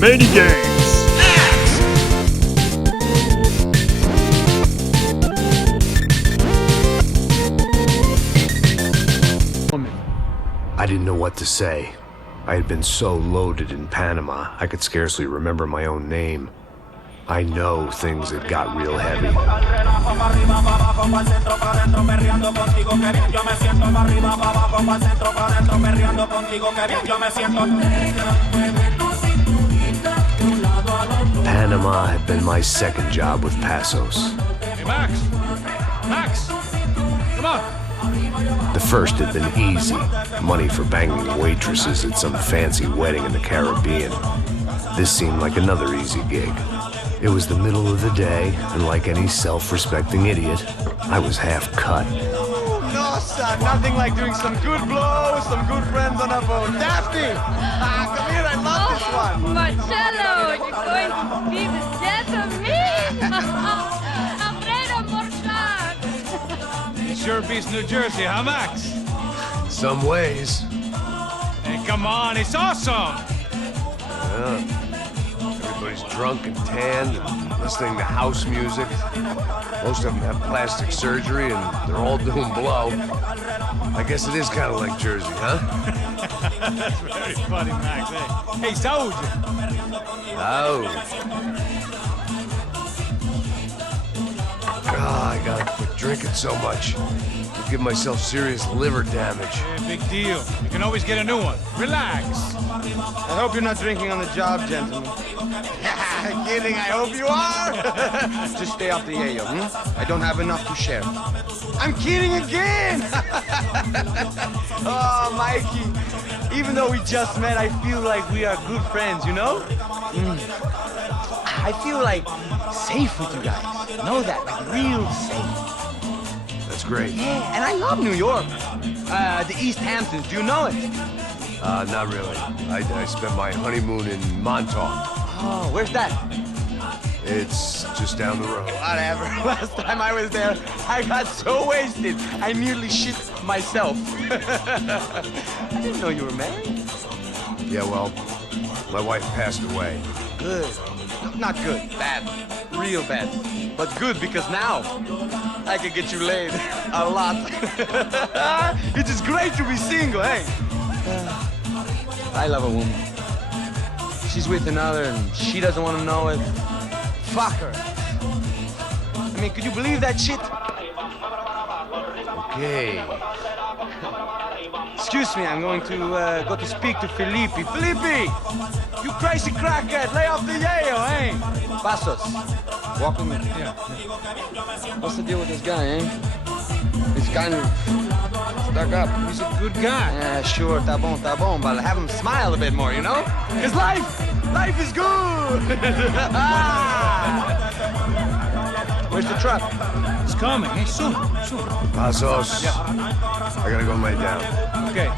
Many games. I didn't know what to say. I had been so loaded in Panama, I could scarcely remember my own name. I know things had got real heavy. Panama had been my second job with Passos. Hey, Max! Max! Come on! The first had been easy, money for banging waitresses at some fancy wedding in the Caribbean. This seemed like another easy gig. It was the middle of the day, and like any self-respecting idiot, I was half cut. No, son, nothing like doing some good blows, some good friends on a boat. Daphne! Come here, I love this one. Marcello, you're going to be the death of me! Alfredo Morchard! It sure beats New Jersey, huh, Max? Some ways. Hey, come on, it's awesome! Yeah. Everybody's drunk and tanned and listening to house music. Most of them have plastic surgery and they're all doing blow. I guess it is kind of like Jersey, huh? That's very funny, Max. Hey, Saúde! Oh. I gotta quit drinking so much. I'll give myself serious liver damage. Yeah, big deal. You can always get a new one. Relax. I hope you're not drinking on the job, gentlemen. Kidding, I hope you are. Just stay off the yayo, I don't have enough to share. I'm kidding again. Oh, Mikey. Even though we just met, I feel like we are good friends, you know? I feel like safe with you guys. Know that, like real safe. That's great. Yeah, and I love New York. The East Hamptons, do you know it? Not really. I spent my honeymoon in Montauk. Oh, where's that? It's just down the road. Whatever. Last time I was there, I got so wasted, I nearly shit myself. I didn't know you were married. Yeah, well, my wife passed away. Good. Not good. Bad. Real bad. But good because now I can get you laid a lot. It is great to be single, hey? I love a woman. She's with another and she doesn't want to know it. Fuck her. I mean, could you believe that shit? Okay. Excuse me, I'm going to go to speak to Felipe. Felipe! You crazy crackhead, lay off the yayo, eh? Passos, walk with me. Yeah. What's the deal with this guy, eh? He's kind of stuck up. He's a good guy. Yeah, sure, tá bom, but have him smile a bit more, you know? Cause life is good! Where's the truck? It's coming. Hey, soon. Passos. Yeah. I gotta go lay down. Okay.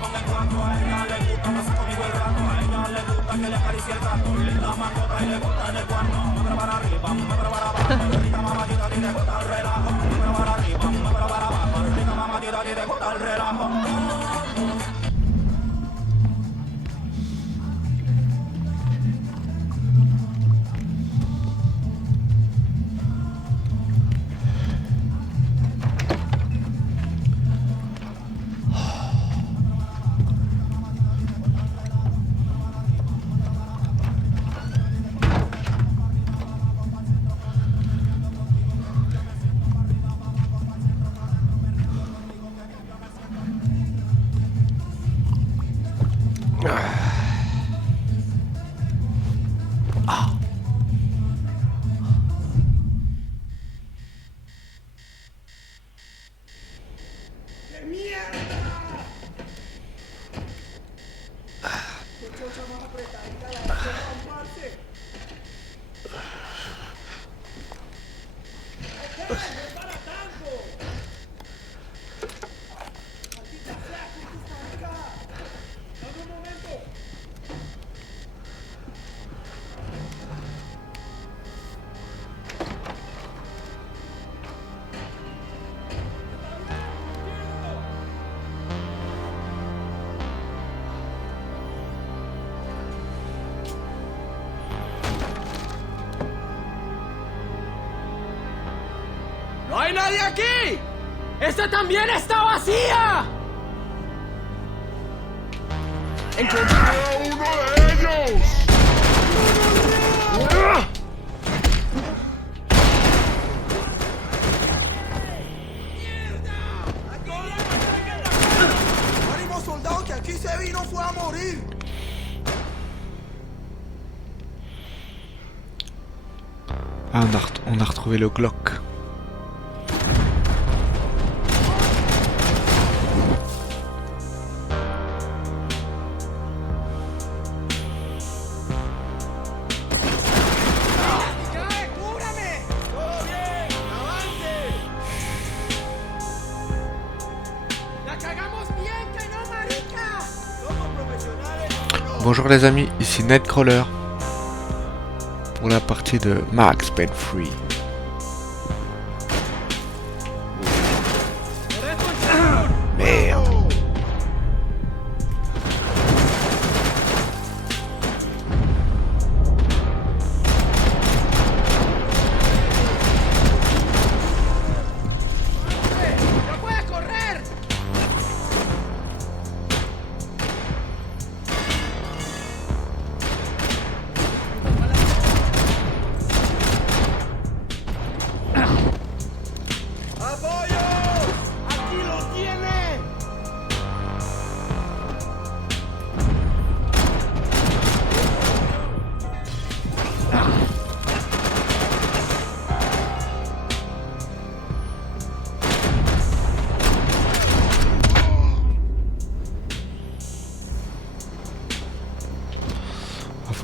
¡No hay nadie aquí! ¡Esta también está vacía! ¡Encontré a uno de ellos! ¡Ánimo, soldado, que aquí se vino fue a morir! Ah, on a retrouvé le Glock. Bonjour les amis, ici Nightcrawler pour la partie de Max Payne 3. Merde.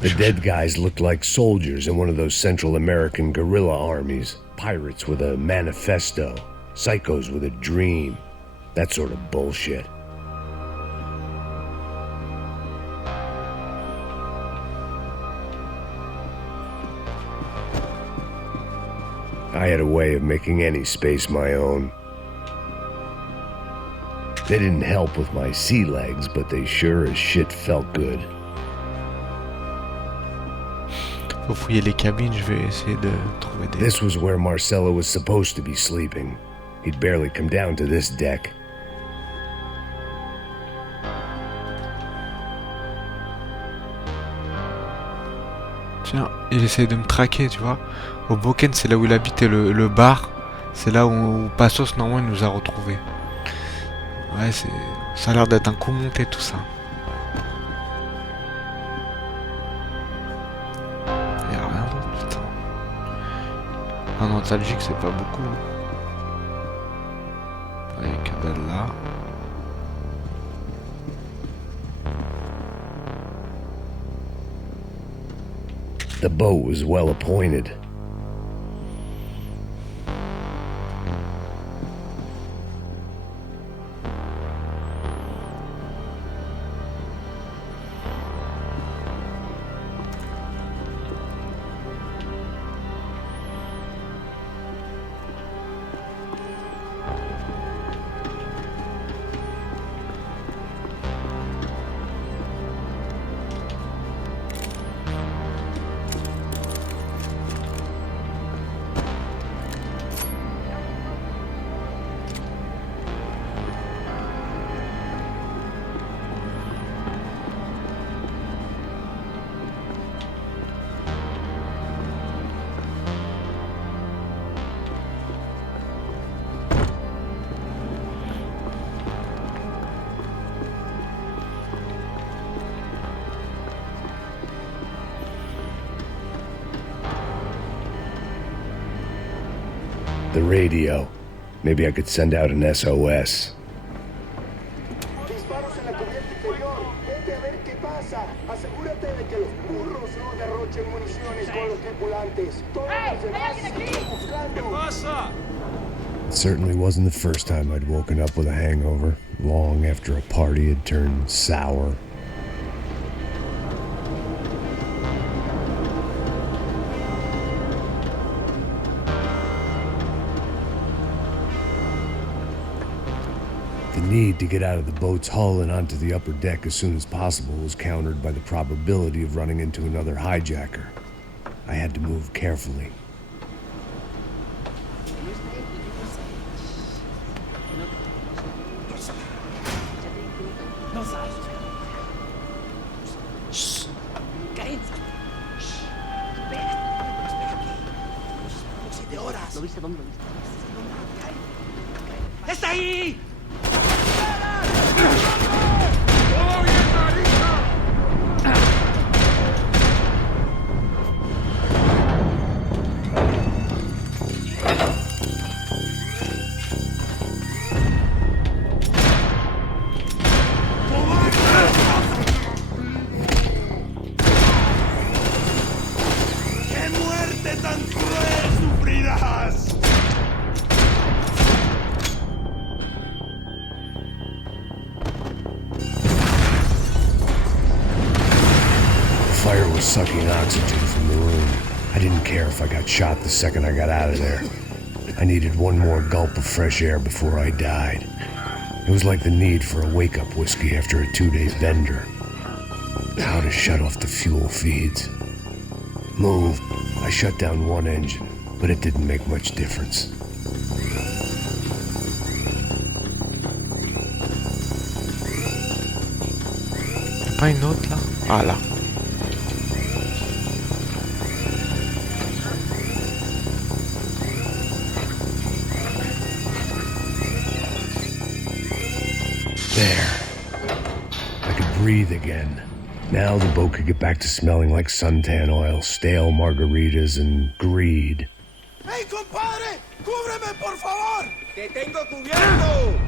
The dead guys looked like soldiers in one of those Central American guerrilla armies. Pirates with a manifesto. Psychos with a dream. That sort of bullshit. I had a way of making any space my own. They didn't help with my sea legs, but they sure as shit felt good. Faut fouiller les cabines, je vais essayer de trouver des... This was where Marcelo was supposed to be sleeping. He'd barely come down to this deck. Tiens, il essaye de me traquer, tu vois. Au Boken, c'est là où il habite, et le bar, c'est là où Passos, normalement, il nous a retrouvés. Ouais, ça a l'air d'être un commenté, tout ça. Y'a rien d'autre, putain. En nostalgique, c'est pas beaucoup. Ouais, y'a que dalle là. The boat was well appointed. The radio. Maybe I could send out an SOS. Disparos en la cubierta inferior. Vete a ver qué pasa. Asegúrate de que los burros no derrochen municiones con los tripulantes. Todos los demás siguen buscando. It certainly wasn't the first time I'd woken up with a hangover, long after a party had turned sour. The need to get out of the boat's hull and onto the upper deck as soon as possible was countered by the probability of running into another hijacker. I had to move carefully. ¡Está ahí! Fire was sucking oxygen from the room. I didn't care if I got shot the second I got out of there. I needed one more gulp of fresh air before I died. It was like the need for a wake-up whiskey after a 2-day bender. How to shut off the fuel feeds. Move. I shut down one engine, but it didn't make much difference. Pas une autre là? Ah là. There. I could breathe again. Now the boat could get back to smelling like suntan oil, stale margaritas, and greed. ¡Hey, compadre! ¡Cúbreme, por favor! ¡Te tengo cubierto!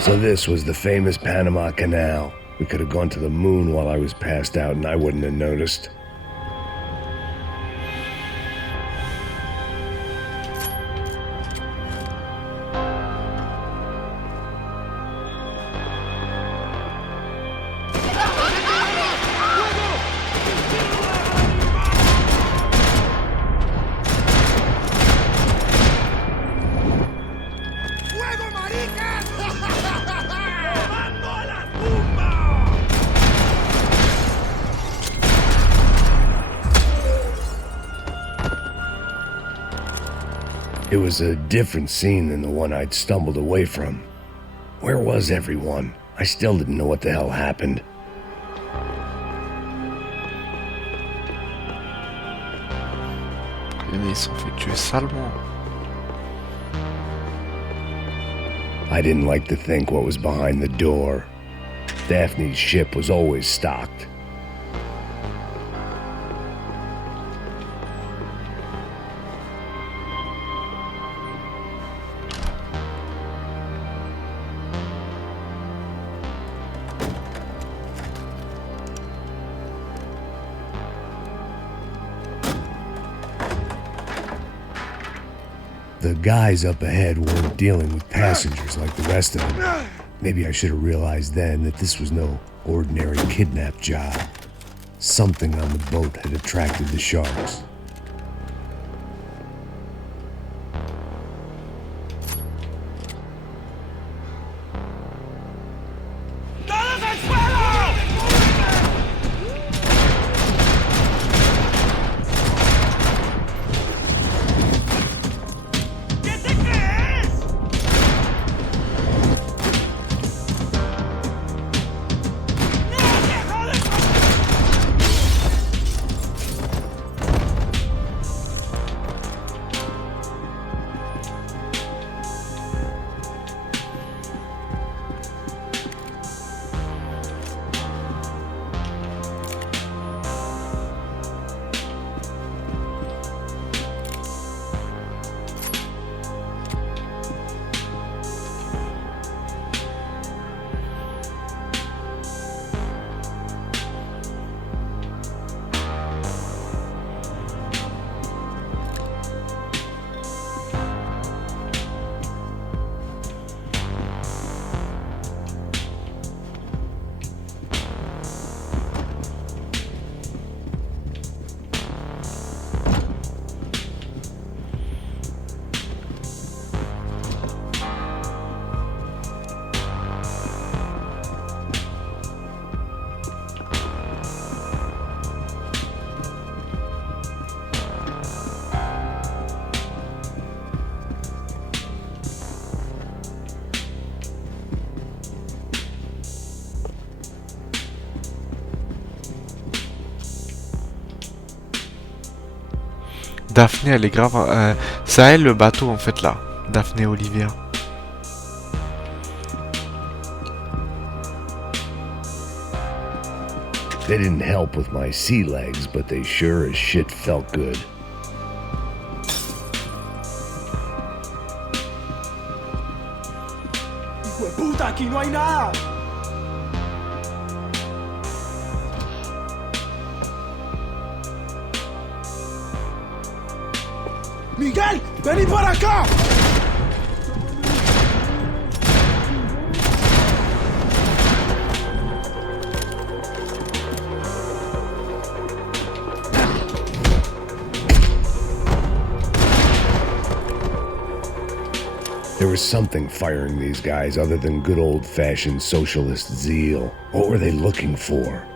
So this was the famous Panama Canal. We could have gone to the moon while I was passed out and I wouldn't have noticed. It was a different scene than the one I'd stumbled away from. Where was everyone? I still didn't know what the hell happened. Ils se sont fait tuer salement. I didn't like to think what was behind the door. Daphne's ship was always stocked. The guys up ahead weren't dealing with passengers like the rest of them. Maybe I should have realized then that this was no ordinary kidnap job. Something on the boat had attracted the sharks. Daphné, elle est grave... c'est à elle le bateau, en fait, là. Daphné Olivia. They didn't help with my sea legs, but they sure as shit felt good. ¡Hijo de puta, aquí no hay nada! ¡Miguel! ¡Vení para acá! There was something firing these guys other than good old-fashioned socialist zeal. What were they looking for?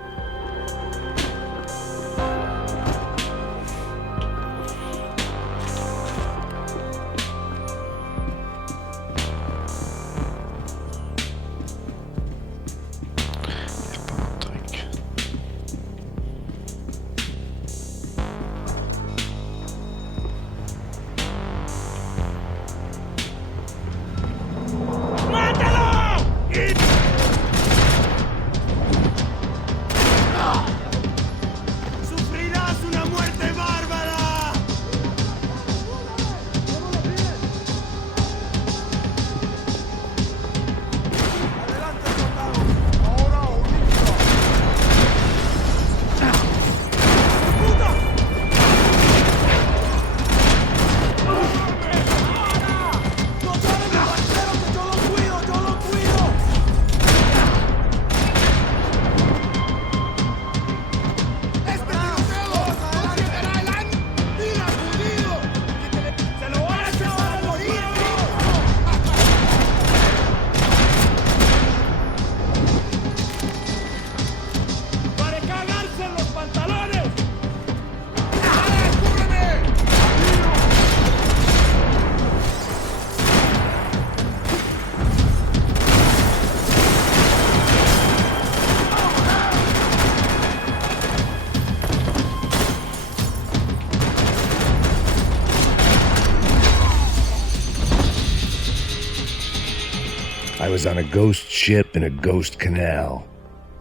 I was on a ghost ship in a ghost canal.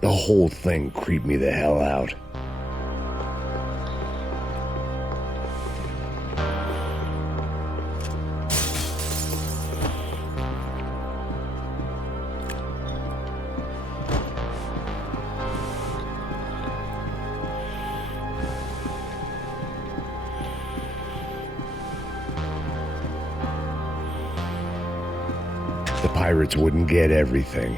The whole thing creeped me the hell out. The pirates wouldn't get everything.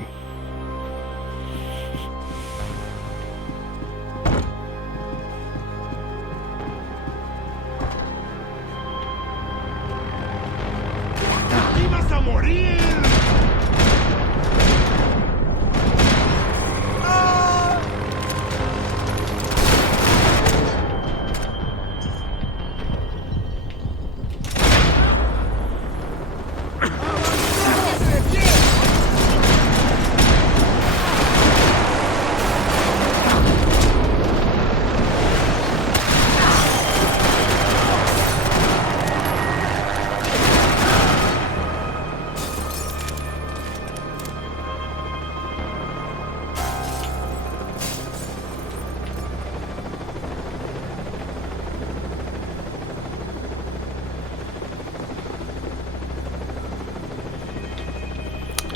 ¡Ibas a morir!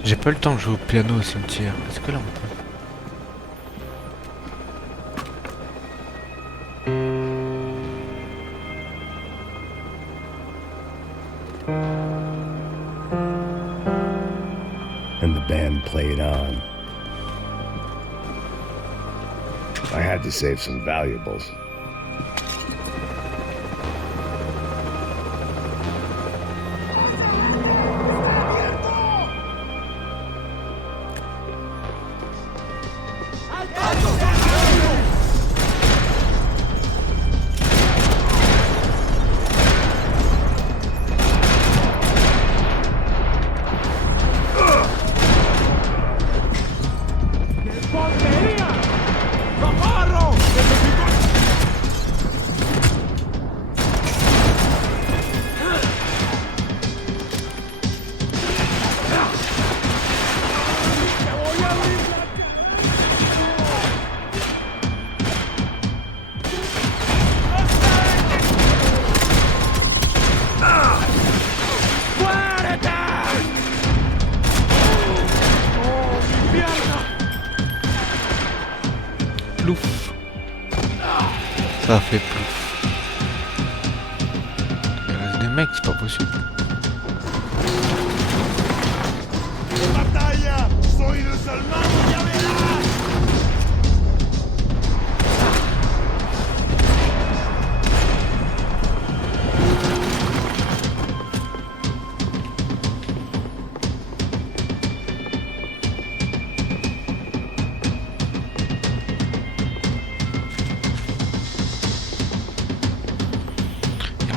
J'ai pas le temps de jouer au piano au cimetière. Est-ce que là on peut? And the band played on. I had to save some valuables. Ça fait plus. Il reste des mecs, c'est pas possible.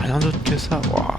Rien d'autre que ça. Wow.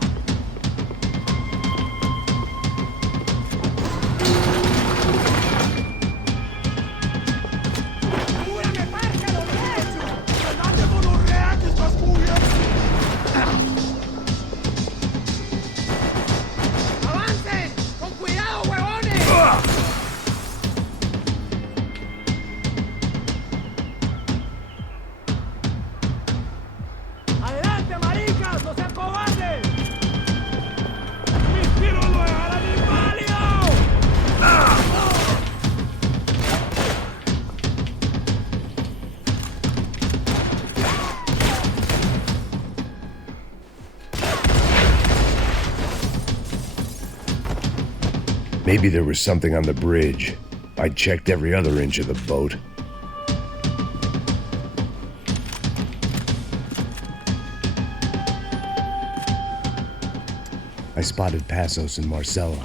Maybe there was something on the bridge. I checked every other inch of the boat. I spotted Passos and Marcella.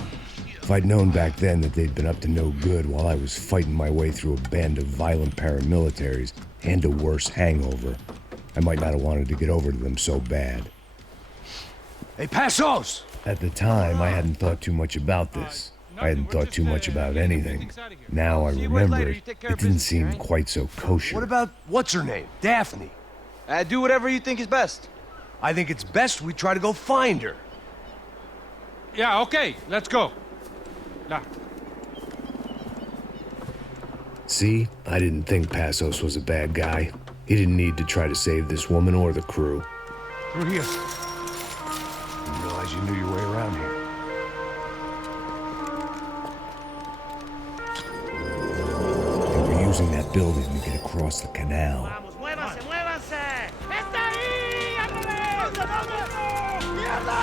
If I'd known back then that they'd been up to no good while I was fighting my way through a band of violent paramilitaries and a worse hangover, I might not have wanted to get over to them so bad. Hey, Passos! At the time, I hadn't thought too much about this. I hadn't thought too much about anything. Now I remember it, it didn't seem quite so kosher. What about what's her name? Daphne. Do whatever you think is best. I think it's best we try to go find her. Yeah, okay, let's go. Nah. See, I didn't think Passos was a bad guy. He didn't need to try to save this woman or the crew. Through here. Didn't realize you knew your way around here. They were using that building to get across the canal. Vamos, muévanse, muévanse. ¡Está ahí! ¡Ándale! ¡Mierda!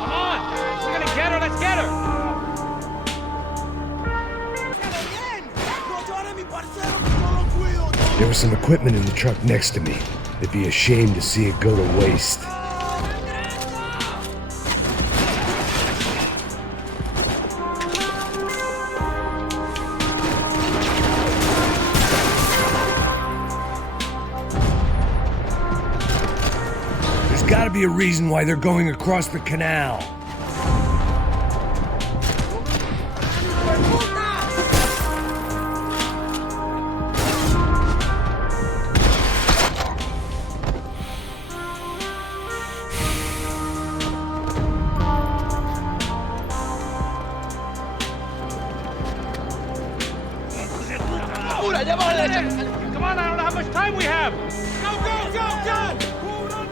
Come on, we're gonna get her, let's get her. There was some equipment in the truck next to me. It'd be a shame to see it go to waste. There's gotta be a reason why they're going across the canal. Come on, I don't know how much time we have. Go, go, go, go!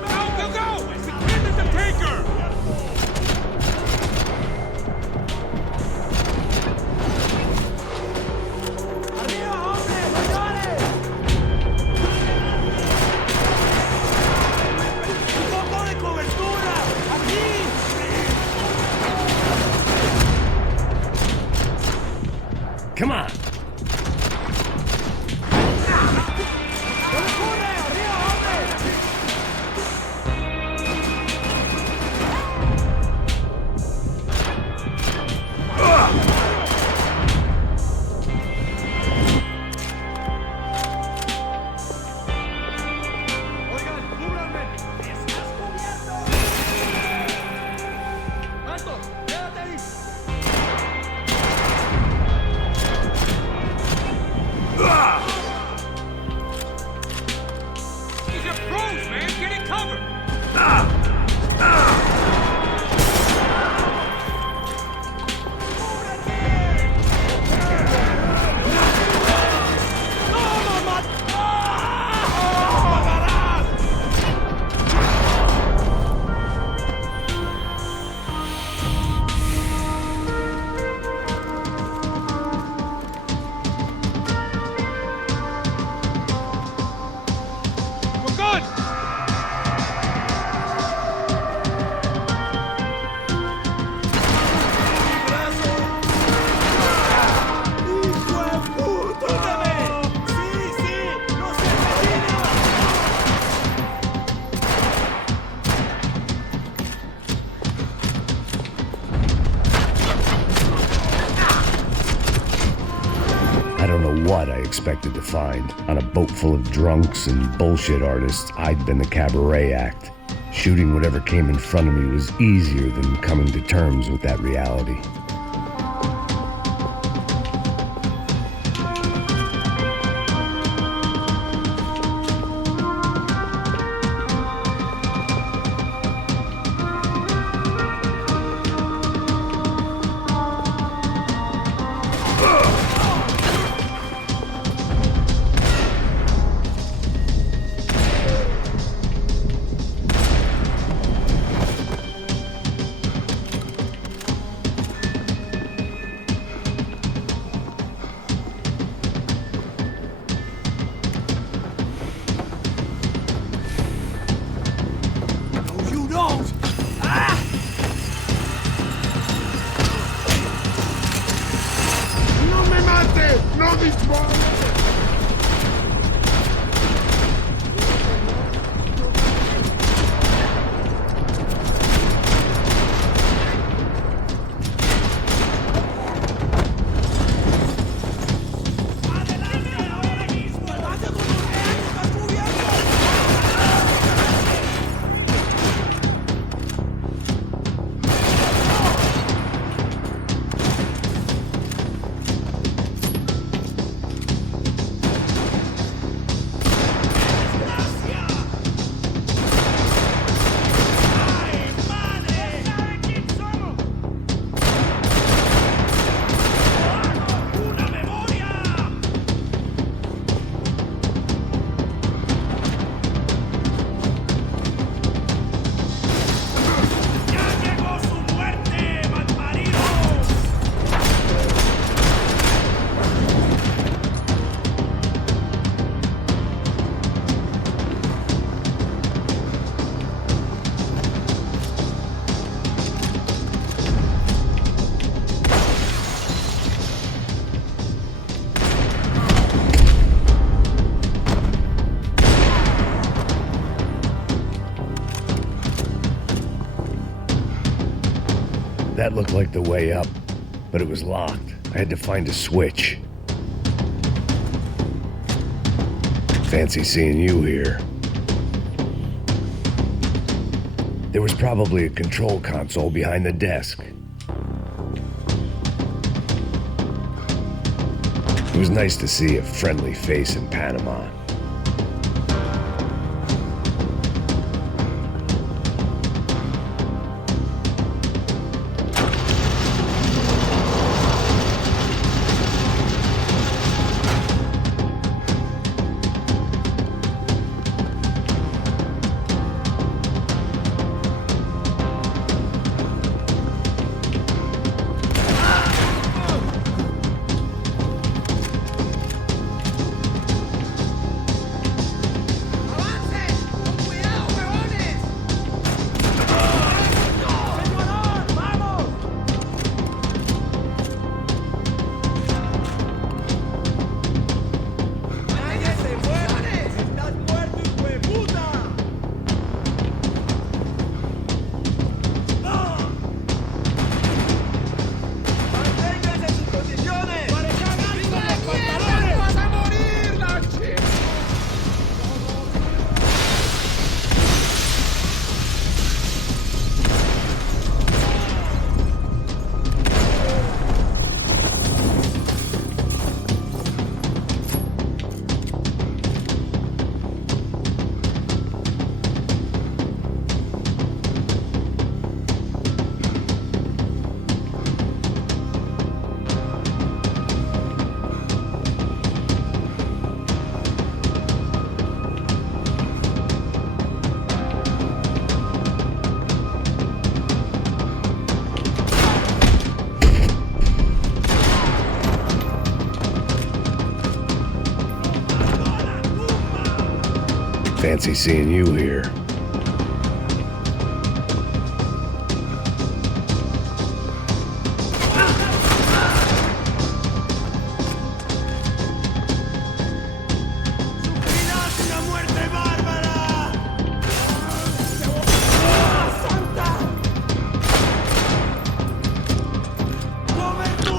Go, go, go! Get this and take her! Come on. know what I expected to find. On a boat full of drunks and bullshit artists, I'd been the cabaret act. Shooting whatever came in front of me was easier than coming to terms with that reality. That looked like the way up, but it was locked. I had to find a switch. Fancy seeing you here. There was probably a control console behind the desk. It was nice to see a friendly face in Panama. Fancy seeing you here.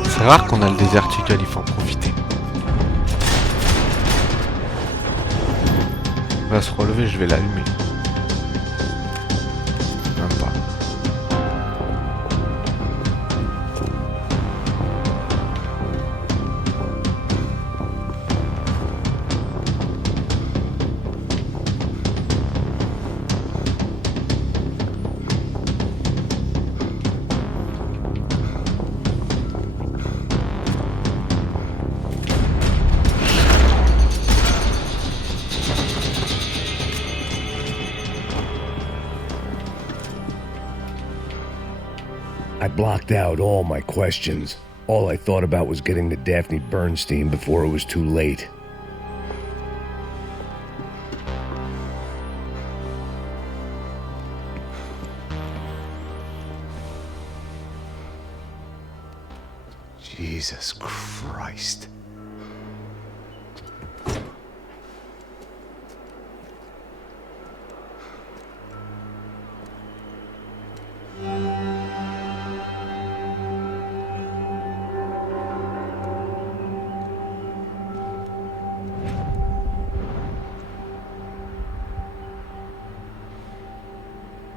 C'est rare qu'on a le désert Chicken, il faut en profiter. va se relever, je vais l'allumer. Même pas. I blocked out all my questions. All I thought about was getting to Daphne Bernstein before it was too late. Jesus Christ.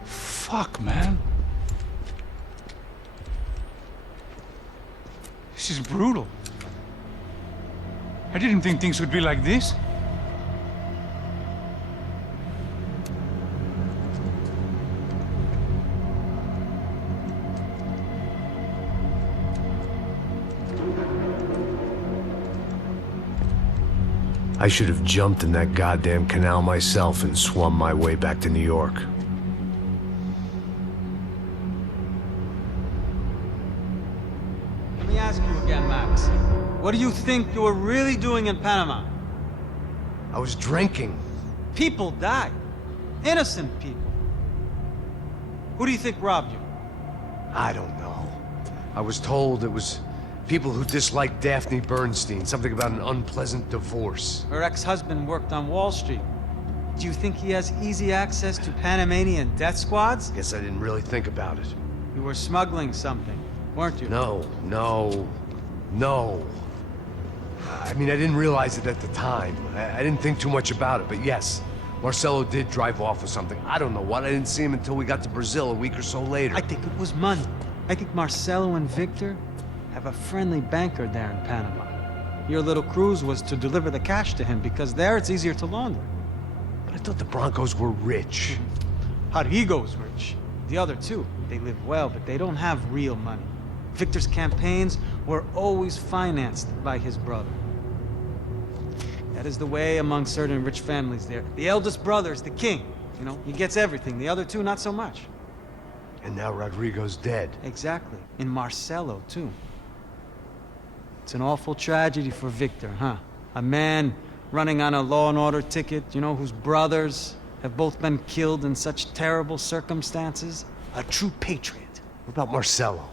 Fuck, man. This is brutal. I didn't think things would be like this. I should have jumped in that goddamn canal myself and swum my way back to New York. Let me ask you again, Max. What do you think you were really doing in Panama? I was drinking. People died. Innocent people. Who do you think robbed you? I don't know. I was told it was people who disliked Daphne Bernstein, something about an unpleasant divorce. Her ex-husband worked on Wall Street. Do you think he has easy access to Panamanian death squads? Guess I didn't really think about it. You were smuggling something, weren't you? No. I mean, I didn't realize it at the time. I didn't think too much about it, but yes, Marcelo did drive off with something. I don't know what. I didn't see him until we got to Brazil a week or so later. I think it was money. I think Marcelo and Victor have a friendly banker there in Panama. Your little cruise was to deliver the cash to him because there it's easier to launder. But I thought the Broncos were rich. Rodrigo's rich. The other two, they live well, but they don't have real money. Victor's campaigns were always financed by his brother. That is the way among certain rich families there. The eldest brother is the king. You know, he gets everything. The other two, not so much. And now Rodrigo's dead. Exactly. And Marcelo, too. It's an awful tragedy for Victor, huh? A man running on a law and order ticket, you know, whose brothers have both been killed in such terrible circumstances. A true patriot. What about Marcelo?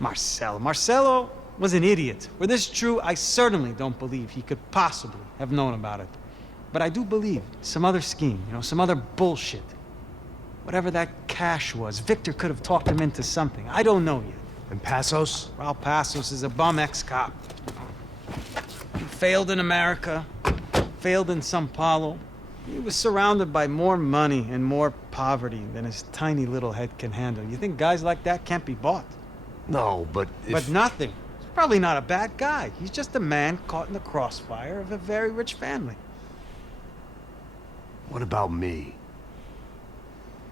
Marcelo was an idiot. Were this true, I certainly don't believe he could possibly have known about it. But I do believe some other scheme, you know, some other bullshit. Whatever that cash was, Victor could have talked him into something. I don't know yet. And Passos? Raul Passos is a bum ex-cop. He failed in America, failed in Sao Paulo. He was surrounded by more money and more poverty than his tiny little head can handle. You think guys like that can't be bought? No, but if... But nothing. He's probably not a bad guy. He's just a man caught in the crossfire of a very rich family. What about me?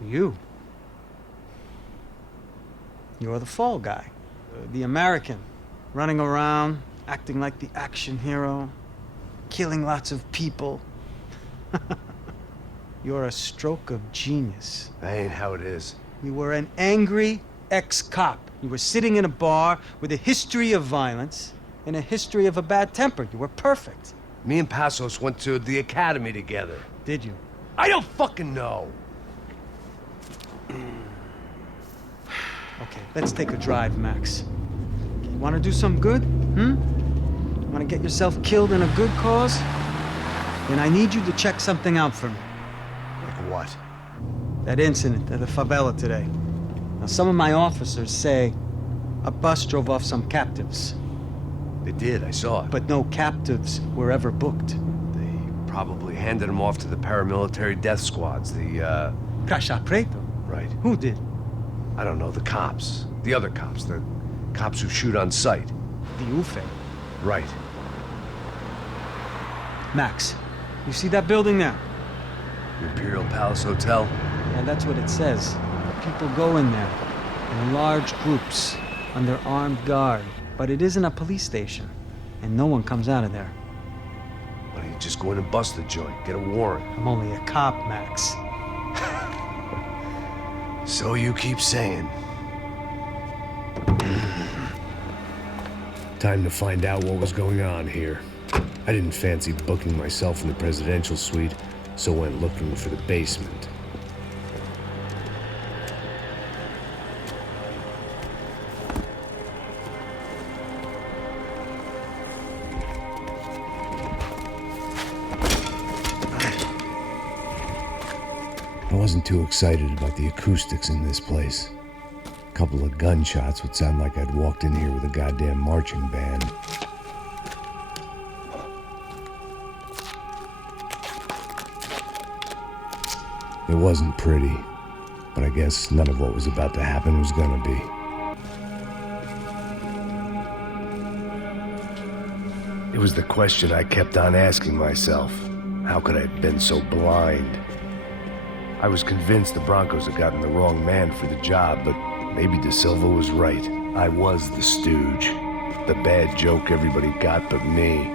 You. You're the fall guy. The American. Running around, acting like the action hero. Killing lots of people. You're a stroke of genius. That ain't how it is. You were an angry ex-cop. You were sitting in a bar with a history of violence and a history of a bad temper. You were perfect. Me and Passos went to the academy together. Did you? I don't fucking know. Okay, let's take a drive, Max. You want to do some good? Want to get yourself killed in a good cause? Then I need you to check something out for me. Like what? That incident at the favela today. Now, some of my officers say a bus drove off some captives. They did, I saw it. But no captives were ever booked. They Probably handed him off to the paramilitary death squads, the, Chapitre? Right. Who did? I don't know, the cops. The other cops, the cops who shoot on sight. The UFE. Right. Max, you see that building there? Imperial Palace Hotel? Yeah, that's what it says. People go in there in large groups under armed guard. But it isn't a police station, and no one comes out of there. Why don't you just go in and bust the joint? Get a warrant. I'm only a cop, Max. So you keep saying. Time to find out what was going on here. I didn't fancy booking myself in the presidential suite, so went looking for the basement. I wasn't too excited about the acoustics in this place. A couple of gunshots would sound like I'd walked in here with a goddamn marching band. It wasn't pretty, but I guess none of what was about to happen was gonna be. It was the question I kept on asking myself. How could I have been so blind? I was convinced the Broncos had gotten the wrong man for the job, but maybe De Silva was right. I was the stooge. The bad joke everybody got but me.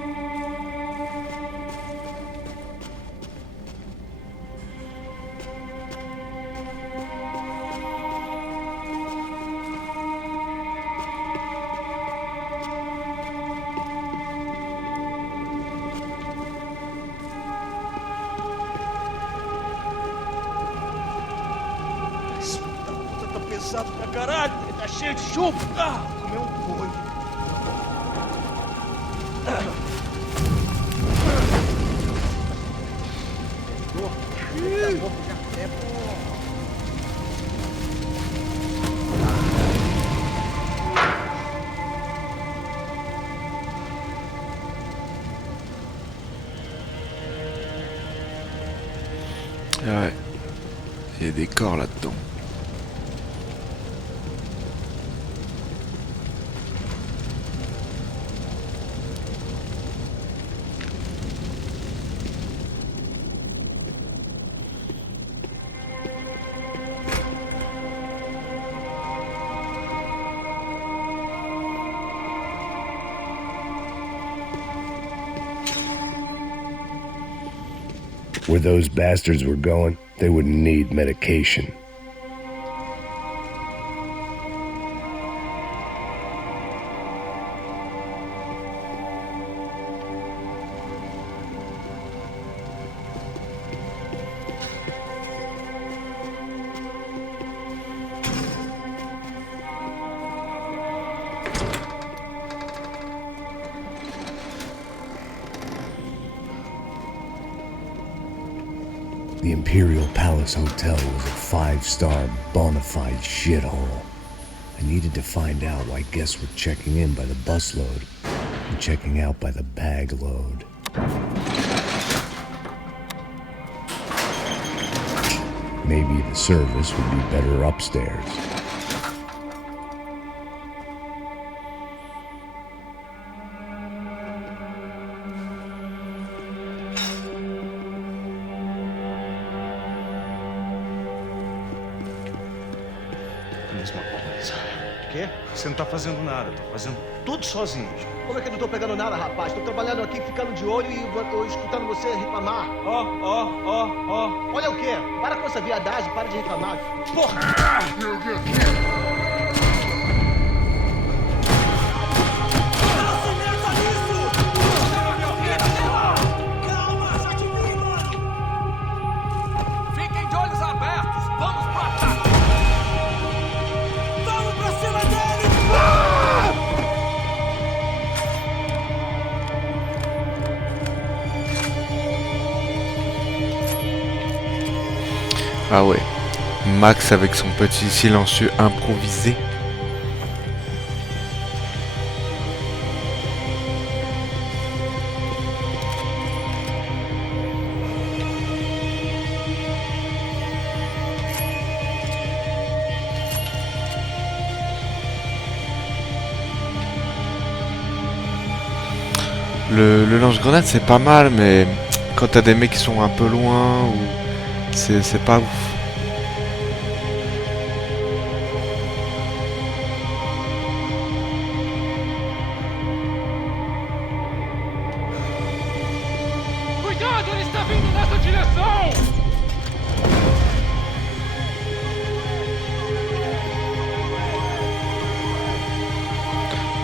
Pesado pra caralho, tá cheio de chumbo. Comeu boi. Ouais. Il y a des corps là-dedans. Where those bastards were going, they wouldn't need medication. The Imperial Palace Hotel was a 5-star bona fide shithole. I needed to find out why guests were checking in by the busload and checking out by the bag load. Maybe the service would be better upstairs. Mesma coisa. Quê? Você não tá fazendo nada, tô fazendo tudo sozinho. Como é que eu não tô pegando nada, rapaz? Tô trabalhando aqui, ficando de olho e tô escutando você reclamar. Ó. Olha o quê? Para com essa viadagem, para de reclamar. Porra! Fiquem de olhos abertos! Vamos pro ataque! Vamos pra cima dele! Ah ouais. Max avec son petit silencieux improvisé. Le lance-grenade c'est pas mal, mais quand t'as des mecs qui sont un peu loin, ou c'est pas ouf. Cuidado, ele está vindo nessa direção!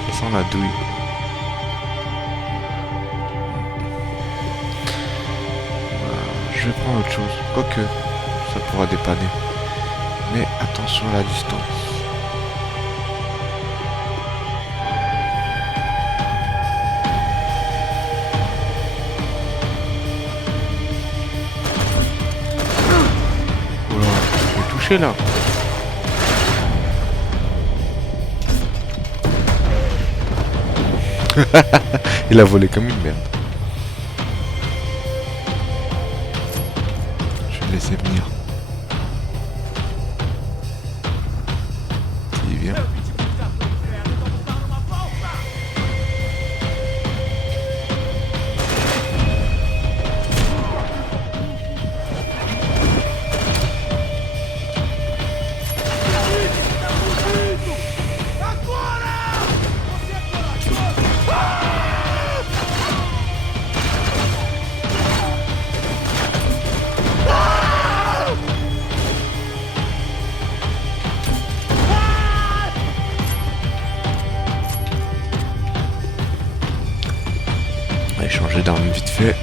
Ça sent la douille. Je vais prendre autre chose, quoique ça pourra dépanner. Mais attention à la distance. Oh là, je vais toucher là. Il a volé comme une merde. Je vais le laisser venir. Il vient. Allez, changer d'arme vite fait.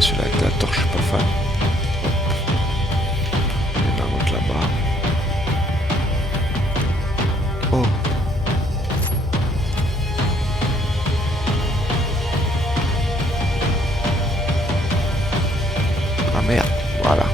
Celui-là avec la torche, je suis pas fan. Il y en a un autre là-bas. Oh. Ah merde, voilà.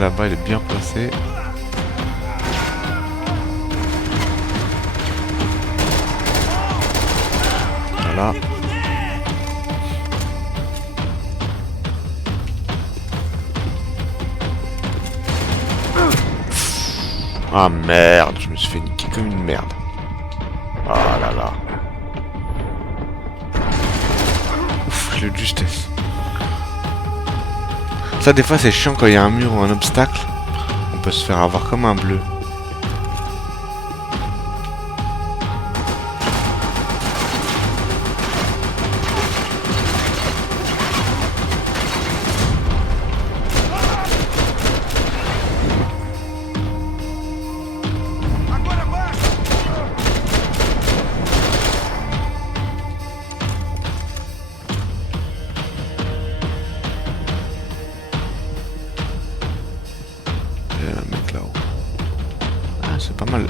Là-bas, il est bien placé. Voilà. Ah merde, je me suis fait niquer comme une merde. Ah là là. Ouf, le justesse. Ça des fois c'est chiant quand il y a un mur ou un obstacle. On peut se faire avoir comme un bleu.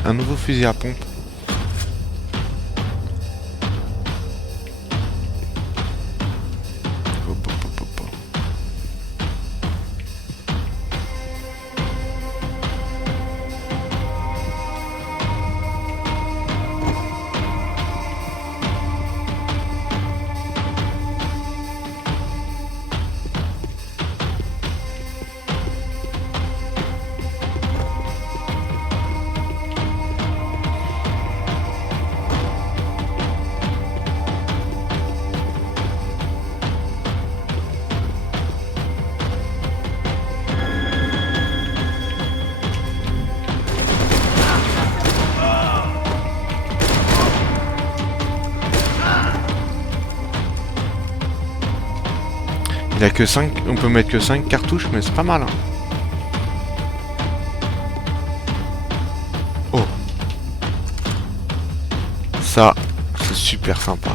Un nouveau fusil à pompe. Il y a que 5, on peut mettre que 5 cartouches, mais c'est pas mal. Hein. Oh. Ça, c'est super sympa.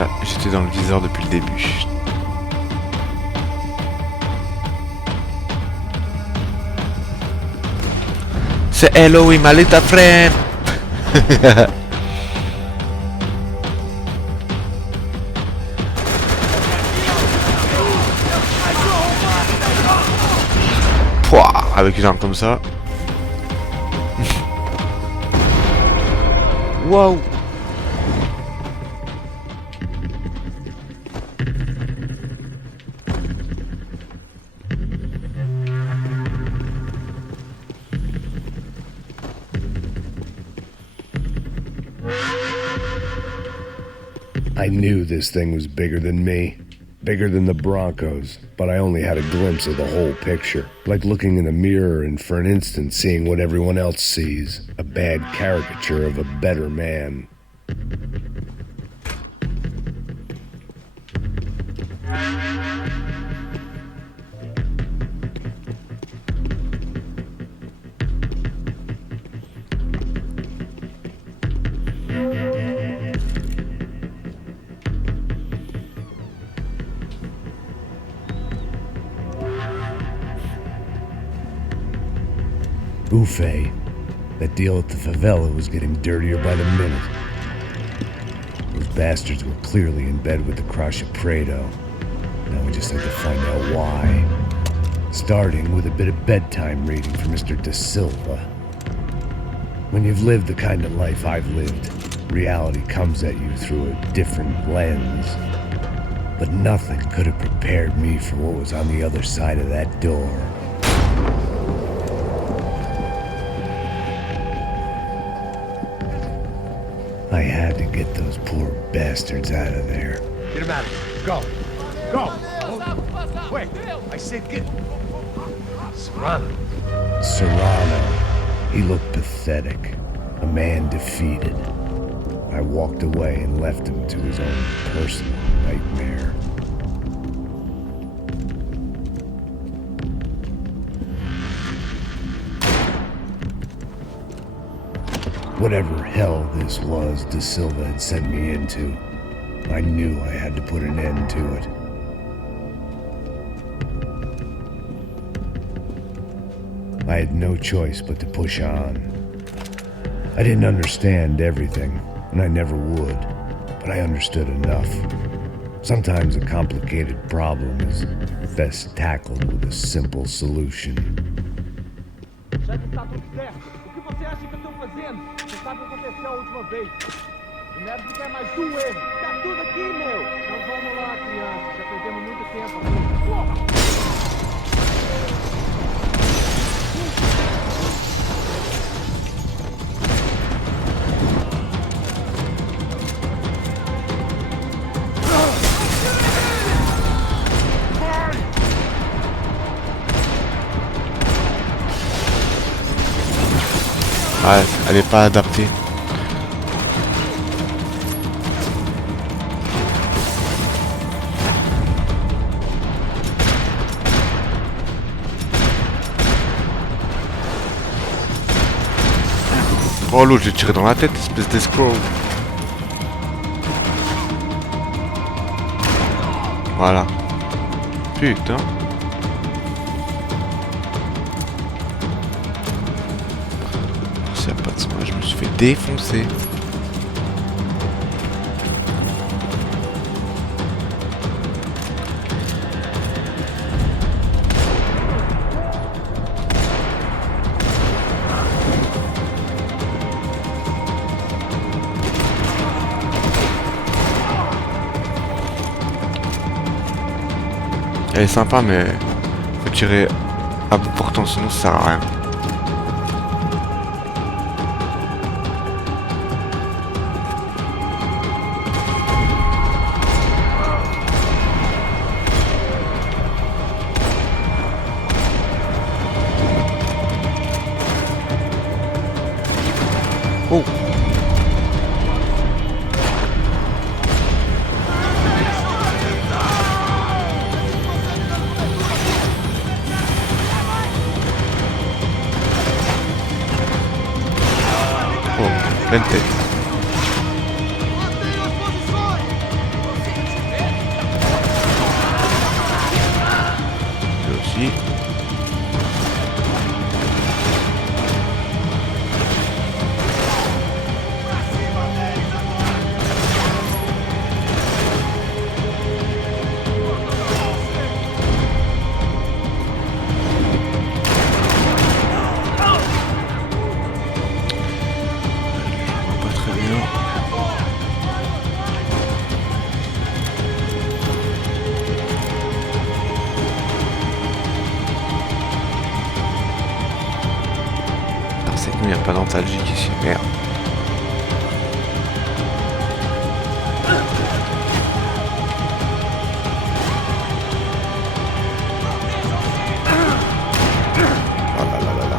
Ah, j'étais dans le viseur depuis le début. C'est hello, my little friend. Pouah, avec une arme comme ça. Wow. I knew this thing was bigger than me, bigger than the Broncos, but I only had a glimpse of the whole picture, like looking in a mirror and for an instant seeing what everyone else sees, a bad caricature of a better man. Buffet. That deal at the favela was getting dirtier by the minute. Those bastards were clearly in bed with the Crusher Prado. Now we just had to find out why. Starting with a bit of bedtime reading for Mr. Da Silva. When you've lived the kind of life I've lived, reality comes at you through a different lens. But nothing could have prepared me for what was on the other side of that door. I had to get those poor bastards out of there. Get him out of here. Go. Go. Oh, quick. I said get... Serrano. Serrano. He looked pathetic. A man defeated. I walked away and left him to his own personal nightmare. Whatever hell this was Da Silva had sent me into, I knew I had to put an end to it. I had no choice but to push on. I didn't understand everything, and I never would, but I understood enough. Sometimes a complicated problem is best tackled with a simple solution. Já que está tudo certo, o que você acha que eu estou fazendo? Você sabe o que aconteceu a última vez. Não deve ficar mais um erro. Tá tudo aqui, meu. Então vamos lá, criança. Já perdemos muito tempo aqui. Porra! Ouais, elle est pas adaptée. Oh l'autre, j'ai tiré dans la tête, espèce d'escroc. Voilà. Putain. Pas de son, je me suis fait défoncer. Elle est sympa, mais faut tirer à bout portant, sinon ça sert à rien. Pleine tête. Lui aussi. Il n'y a pas d'antalgique ici, merde. Oh là là là là.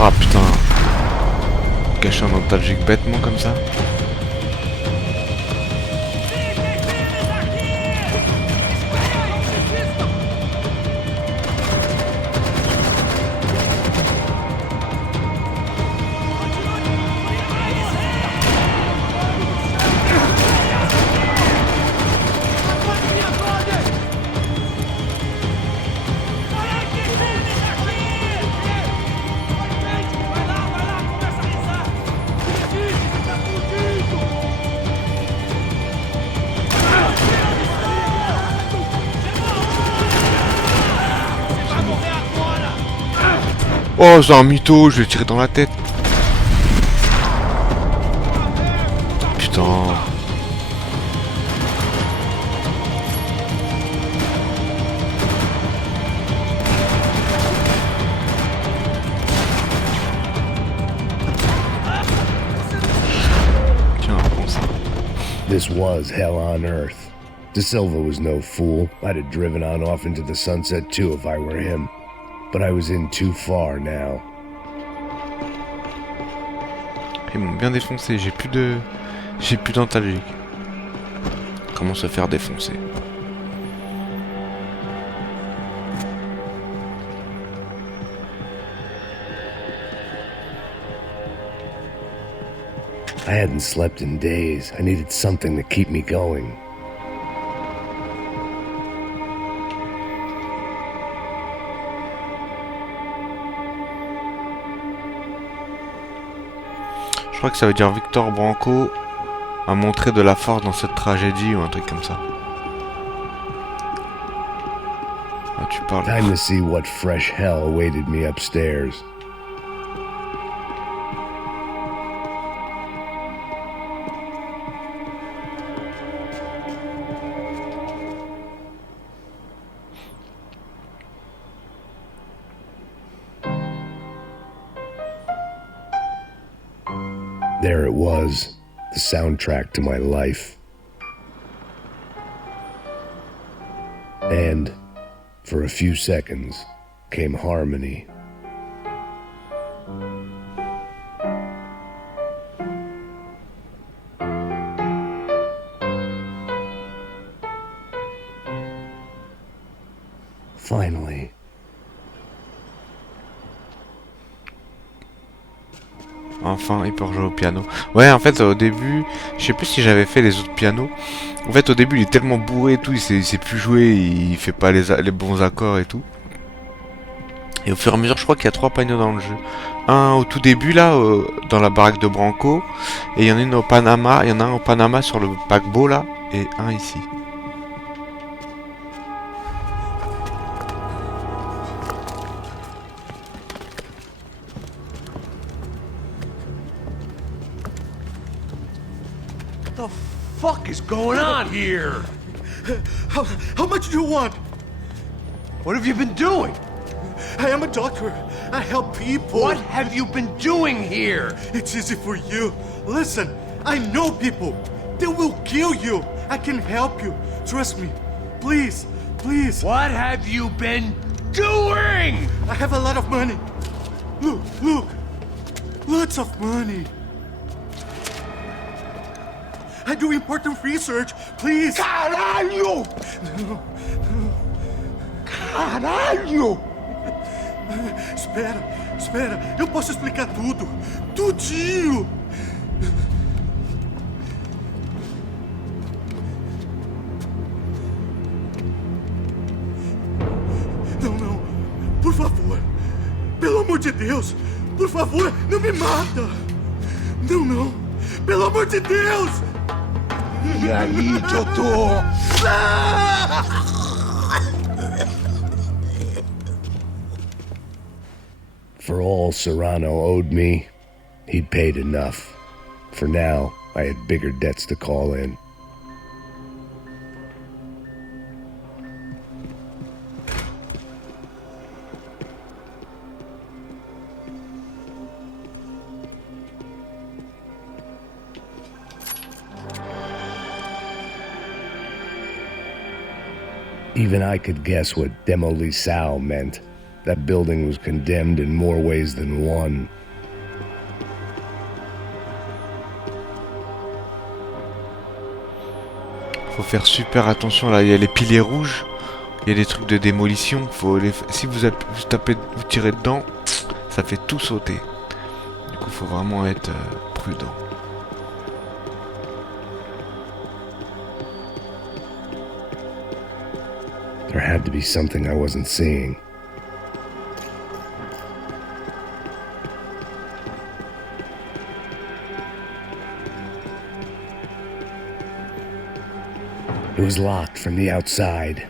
Ah putain. Cacher un antalgique bêtement comme ça. Oh, c'est un mytho, je vais tirer dans la tête. Putain. Tiens, prends ça. This was hell on earth. De Silva was no fool. I'd have driven on off into the sunset too if I were him. But I was in too far now. Ils m'ont bien défoncé, j'ai plus d'antalgique. Comment se faire défoncer? I hadn't slept in days. I needed something to keep me going. Je crois que ça veut dire Victor Branco a montré de la force dans cette tragédie ou un truc comme ça. Ah, tu parles. Time to see what fresh hell awaited me upstairs. There it was, the soundtrack to my life. And, for a few seconds, came harmony. Finally. Enfin, il peut rejouer au piano. Ouais, en fait, au début, je sais plus si j'avais fait les autres pianos. En fait, au début, il est tellement bourré et tout, il sait plus jouer, il fait pas les bons accords et tout. Et au fur et à mesure, je crois qu'il y a 3 pianos dans le jeu. Un au tout début, là, dans la baraque de Branco. Et il y en a une au Panama, il y en a un au Panama sur le paquebot, là, et un ici. What the fuck is going on here? How much do you want? What have you been doing? I am a doctor. I help people. What have you been doing here? It's easy for you. Listen, I know people. They will kill you. I can help you. Trust me. Please, please. What have you been doing? I have a lot of money. Look, look. Lots of money. I do important research. Please. Caralho! No. Caralho! Espera. Eu posso explicar tudo. Tudinho. Não. Por favor. Pelo amor de Deus. Por favor, não me mata. Não. Pelo amor de Deus. E aí, doutor? For all Serrano owed me, he'd paid enough. For now, I had bigger debts to call in. Even I could guess what demolição meant. That building was condemned in more ways than one. Faut faire super attention là, il y a les piliers rouges, il y a des trucs de démolition, si vous tirez dedans, ça fait tout sauter. Du coup faut vraiment être prudent. There had to be something I wasn't seeing. It was locked from the outside.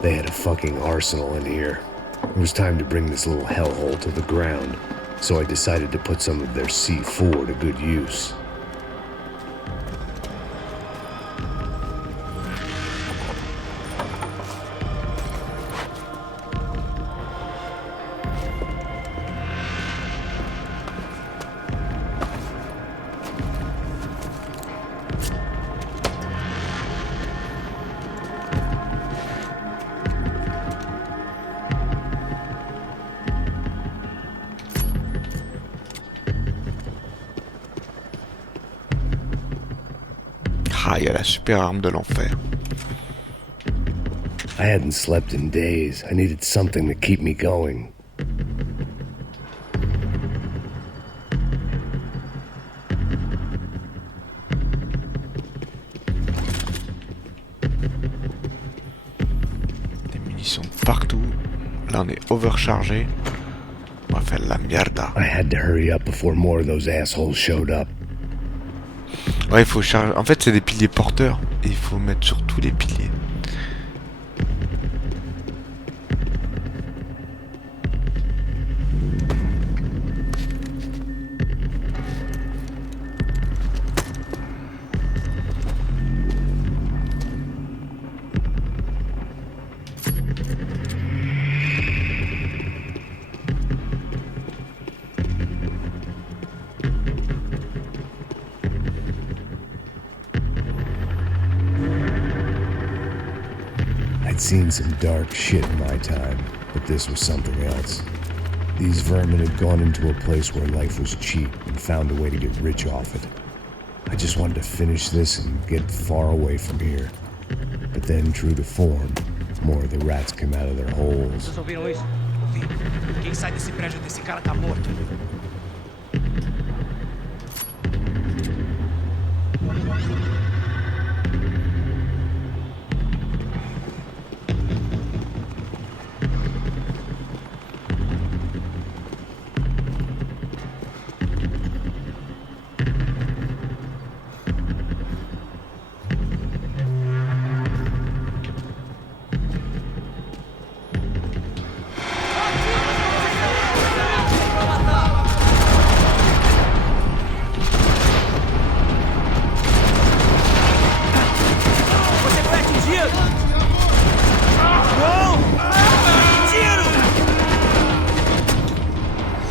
They had a fucking arsenal in here. It was time to bring this little hellhole to the ground, so I decided to put some of their C4 to good use. Ah, il y a la super arme de l'enfer. I hadn't slept in days. I needed something to keep me going. Des munitions partout. Là, on est overchargé. On va faire la mierda. I had to hurry up before more of those assholes showed up. Ouais, il faut charger. En fait, c'est des piliers porteurs. Et il faut mettre sur tous les piliers. I'd seen some dark shit in my time, but this was something else. These vermin had gone into a place where life was cheap and found a way to get rich off it. I just wanted to finish this and get far away from here. But then, true to form, more of the rats come out of their holes. Vocês ouviram isso? Ouvi. Quem sai desse prédio desse cara tá morto.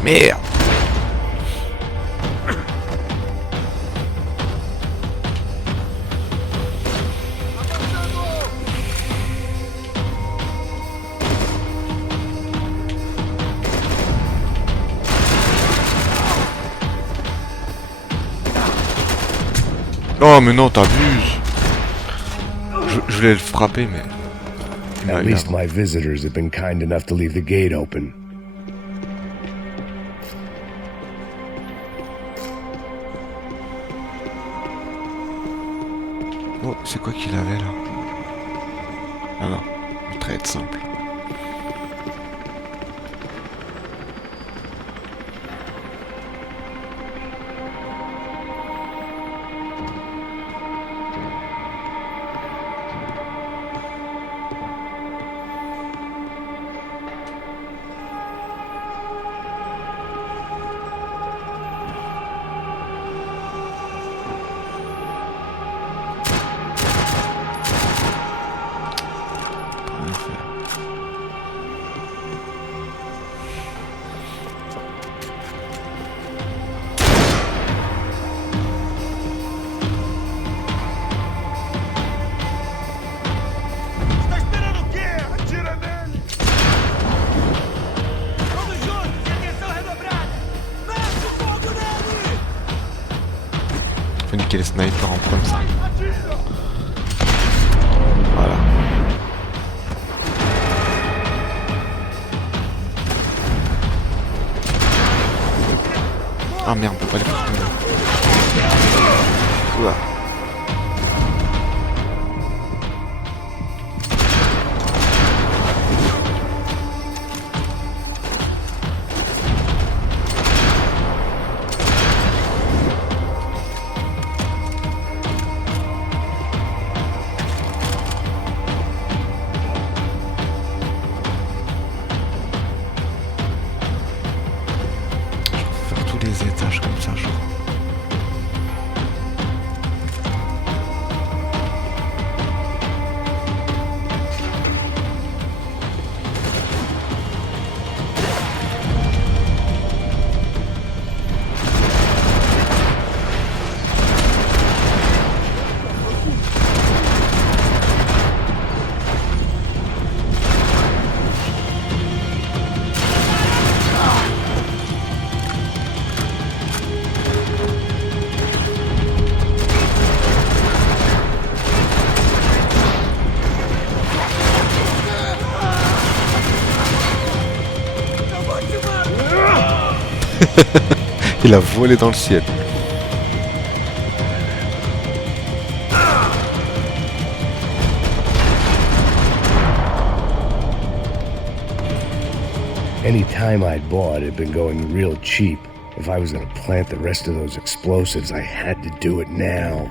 Merde. Oh mais non, t'abuses. Je voulais le frapper mais... At least my visitors have been kind enough to leave the gate open. Oh, c'est quoi qu'il avait là? Ah non, mitraillette simple. Faut niquer les snipers en premier ça. Voilà. Ah merde, on peut pas les faire tomber. Ouah. Les étages comme ça, je crois. Il a volé dans le ciel. Any time I'd bought had been going real cheap. If I was gonna plant the rest of those explosives, I had to do it now.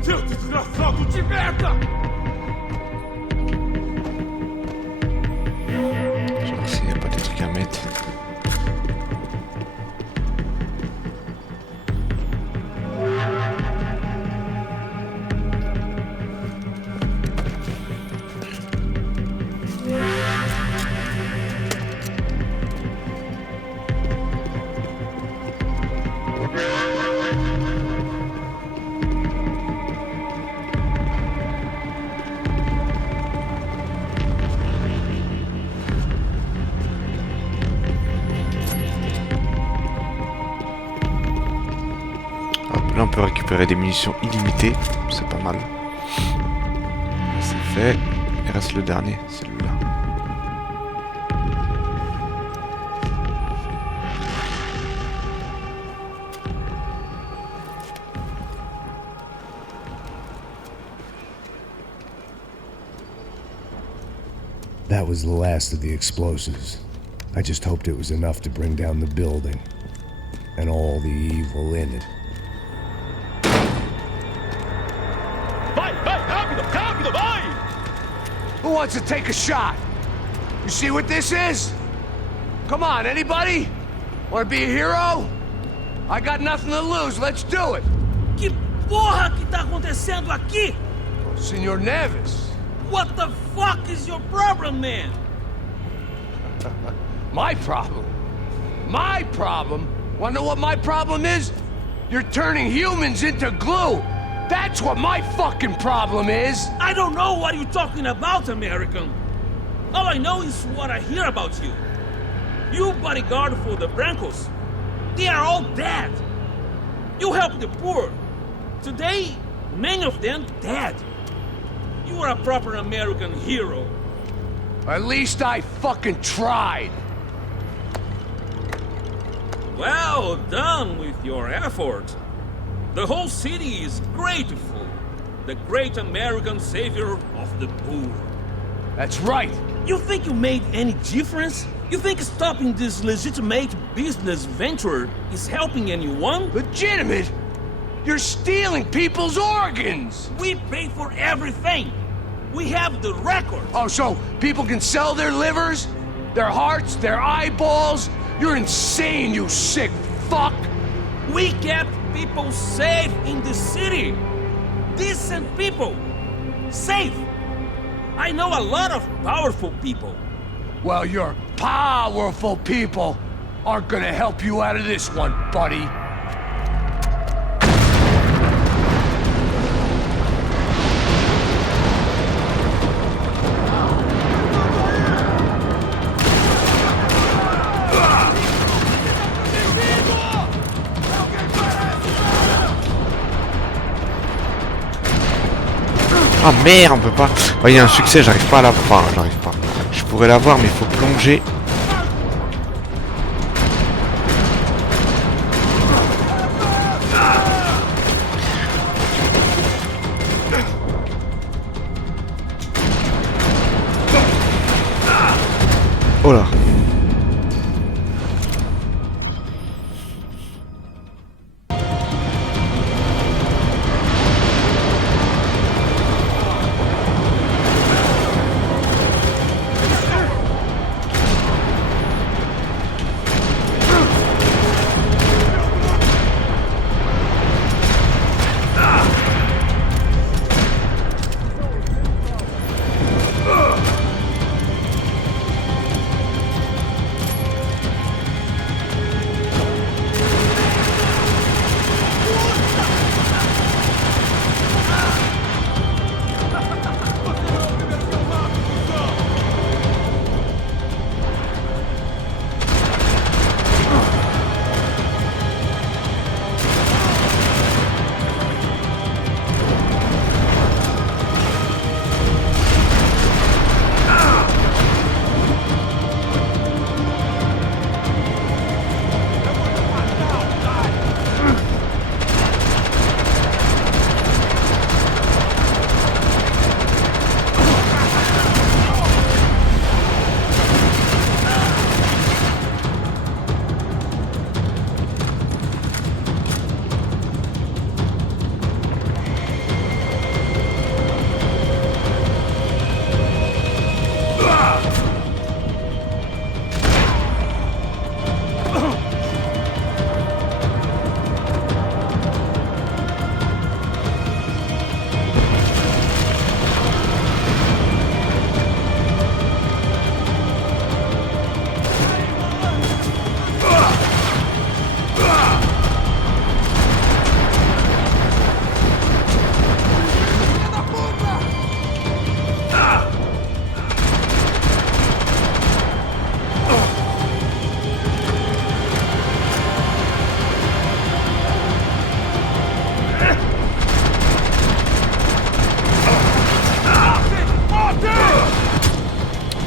Seu desgraçado de merda! Je vais voir s'il n'y a pas des trucs à mettre. Là on peut récupérer des munitions illimitées, c'est pas mal. C'est fait. Il reste le dernier, celui-là. That was the last of the explosives. I just hoped it was enough to bring down the building and all the evil in it. Vai, vai, rápido, rápido, vai! Who wants to take a shot? You see what this is? Come on, anybody? Want to be a hero? I got nothing to lose, let's do it! Que porra que tá acontecendo aqui? Senor Neves. What the fuck is your problem, man? My problem? My problem? Wanna know what my problem is? You're turning humans into glue! That's what my fucking problem is! I don't know what you're talking about, American. All I know is what I hear about you. You bodyguard for the Brancos. They are all dead. You help the poor. Today, many of them dead. You are a proper American hero. At least I fucking tried. Well done with your effort. The whole city is grateful. The great American savior of the poor. That's right. You think you made any difference? You think stopping this legitimate business venture is helping anyone? Legitimate? You're stealing people's organs! We pay for everything. We have the record. Oh, so people can sell their livers? Their hearts? Their eyeballs? You're insane, you sick fuck! We kept people safe in the city. Decent people. Safe. I know a lot of powerful people. Well, your powerful people aren't gonna help you out of this one, buddy. Ah merde, on peut pas. Il y a un succès, j'arrive pas à l'avoir. Enfin, j'arrive pas. Je pourrais l'avoir, mais il faut plonger. Oh là.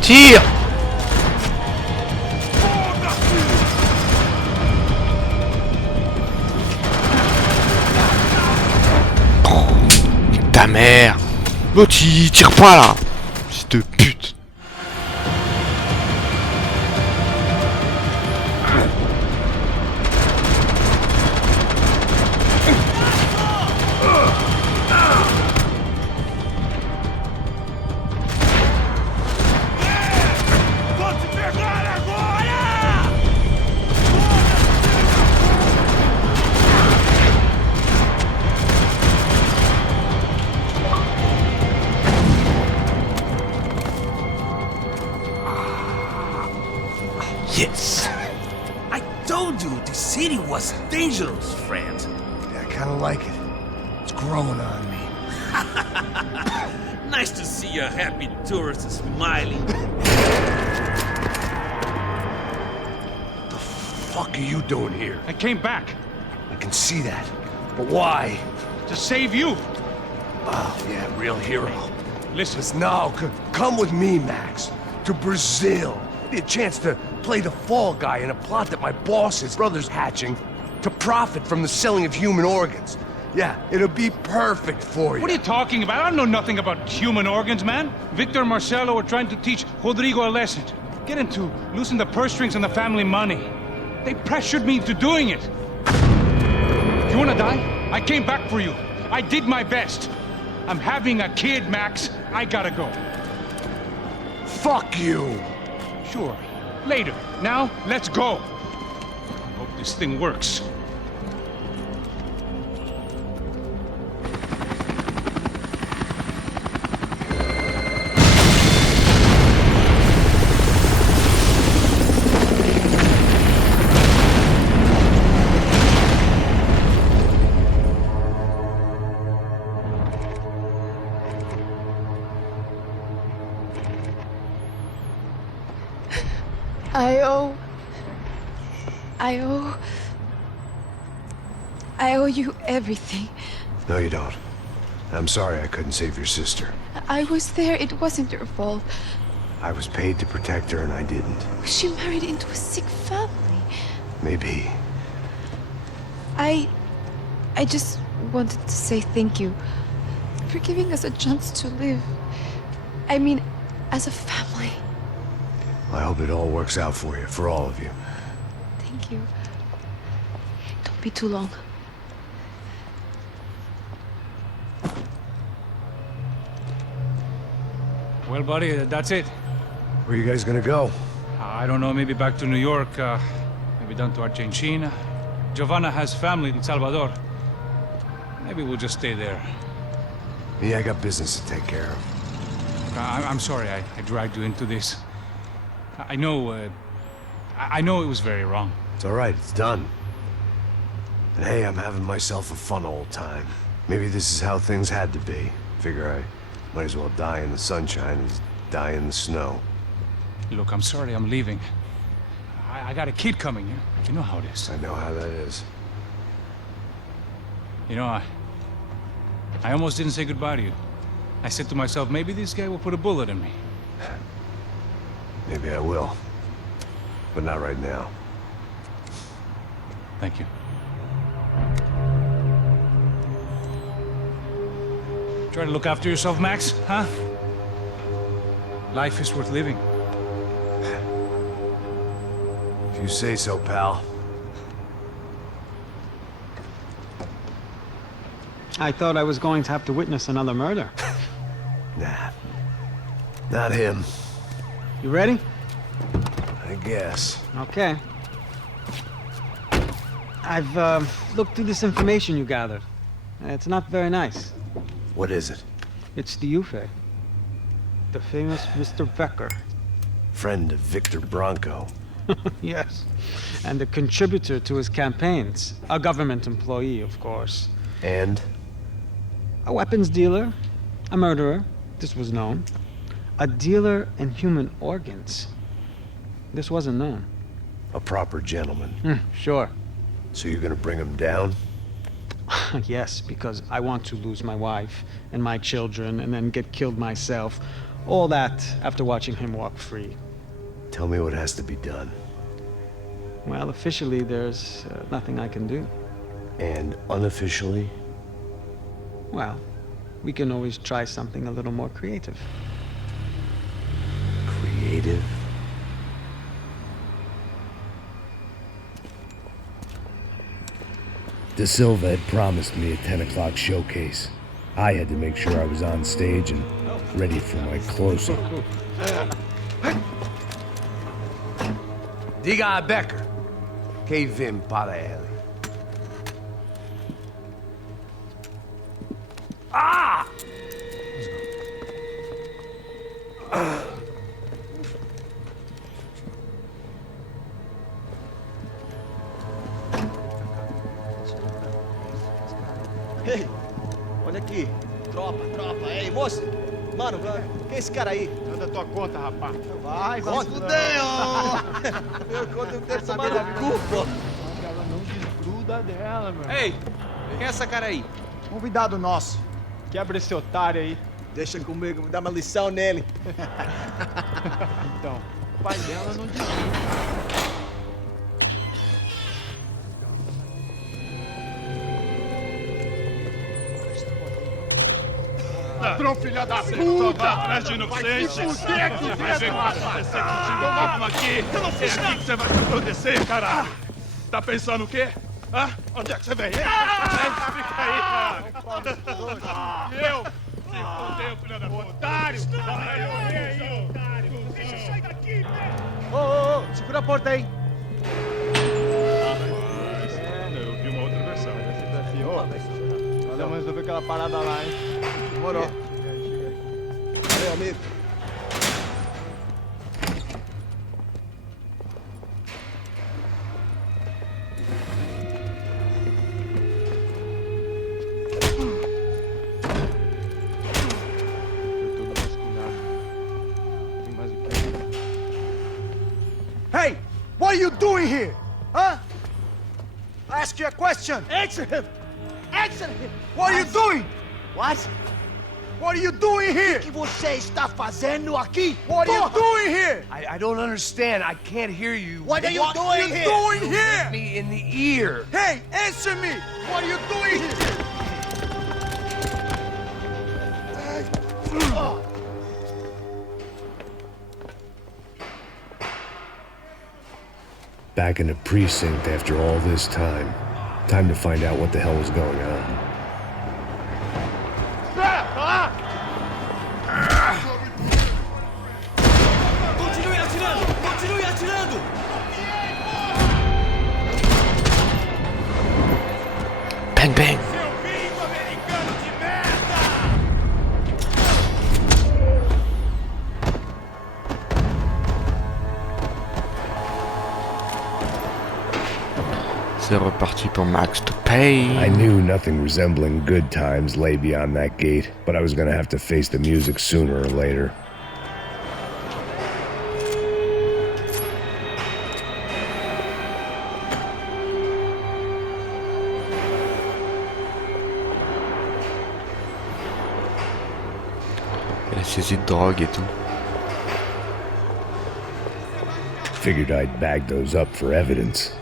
Tire! Oh, ta mère! L'autre il tire pas là! Fils de pute! told you the city was dangerous, friend. Yeah, I kinda like it. It's growing on me. Nice to see a happy tourist smiling. The fuck are you doing here? I came back I can see that. But why? to save you. Oh, yeah, real hero. Listen, No, come with me, Max. To Brazil. Be a chance to play the fall guy in a plot that my boss's brother's hatching to profit from the selling of human organs. Yeah, it'll be perfect for you. what are you talking about? I don't know nothing about human organs, man. Victor and Marcelo are trying to teach Rodrigo a lesson. Get him to loosen the purse strings on the family money. They pressured me into doing it. You wanna die? I came back for you. I did my best. I'm having a kid, Max. I gotta go. Fuck you! Sure. Later. Now, let's go. Hope this thing works. I owe you everything. No, you don't. I'm sorry I couldn't save your sister. I was there. It wasn't your fault. I was paid to protect her and I didn't. She married into a sick family. Maybe. I just wanted to say thank you for giving us a chance to live. I mean, as a family. I hope it all works out for you, for all of you. Thank you. Don't be too long. Well, buddy, that's it. Where you guys gonna go? I don't know, maybe back to New York, maybe down to Argentina. Giovanna has family in Salvador. Maybe we'll just stay there. Me, I got business to take care of. I'm sorry I dragged you into this. I know it was very wrong. It's all right, it's done. And hey, I'm having myself a fun old time. Maybe this is how things had to be. Figure I might as well die in the sunshine as die in the snow. Look, I'm sorry I'm leaving. I got a kid coming. You know how it is. I know how that is. You know, I almost didn't say goodbye to you. I said to myself, maybe this guy will put a bullet in me. Maybe I will. But not right now. Thank you. Try to look after yourself, Max, huh? Life is worth living. If you say so, pal. I thought I was going to have to witness another murder. Nah. Not him. You ready? I guess. Okay. I've looked through this information you gathered. It's not very nice. What is it? It's the Ufe. The famous Mr. Becker. Friend of Victor Bronco. Yes. And a contributor to his campaigns. A government employee, of course. And? A weapons dealer. A murderer. This was known. A dealer in human organs. This wasn't known. A proper gentleman. Sure. So you're gonna bring him down? Yes, because I want to lose my wife and my children and then get killed myself. All that after watching him walk free. Tell me what has to be done. Well, officially, there's nothing I can do. And unofficially? Well, we can always try something a little more creative. Creative? De Silva had promised me a 10 o'clock showcase. I had to make sure I was on stage and ready for my close-up. Diga a Becker. Que vim para ele. Ah! Ei, olha aqui. Tropa. Ei, moço. Mano, quem é esse cara aí? Anda tua conta, rapaz. Vai fudeu! Meu conta eu quero saber da culpa. Ela não desgruda dela, meu. Ei, quem é essa cara aí? Convidado nosso. Quebra esse otário aí. Deixa comigo, me dá uma lição nele. Então, o pai dela não desgruda. Ladrão, filha da puta! Atrás de inocentes! Vai se fuder aqui dentro, Vai ver rapaz! você sentindo uma aqui! Eu não fiz aqui que você vai se acontecer, caralho! Tá pensando o quê? Hã? Onde é que você vem? Fica aí, cara! E eu? Se fudeu, filha da puta! Otário! Otário! Deixa eu sair daqui, Ô, segura a porta aí. Eu vi uma outra versão. Vamos resolver aquela parada lá, hein? Demorou. Meu amigo. Hey! What are you doing here? Huh? I ask you a question. Answer him! Answer him! What are you doing? What? What are you doing here? O que você está fazendo aqui? What are you doing here? I don't understand. I can't hear you. What are you What are doing you here? doing Hit here? me in the ear. Hey, answer me! What are you doing here? Back in the precinct after all this time. Time to find out what the hell was going on. Continue atirando! Continue atirando! Bang bang. Seu bingo americano de merda! C'est reparti pour Max to Payne. I knew nothing resembling good times lay beyond that gate, but I was gonna have to face the music sooner or later. Il a saisi de drogue et tout. Figured I'd bag those up for evidence.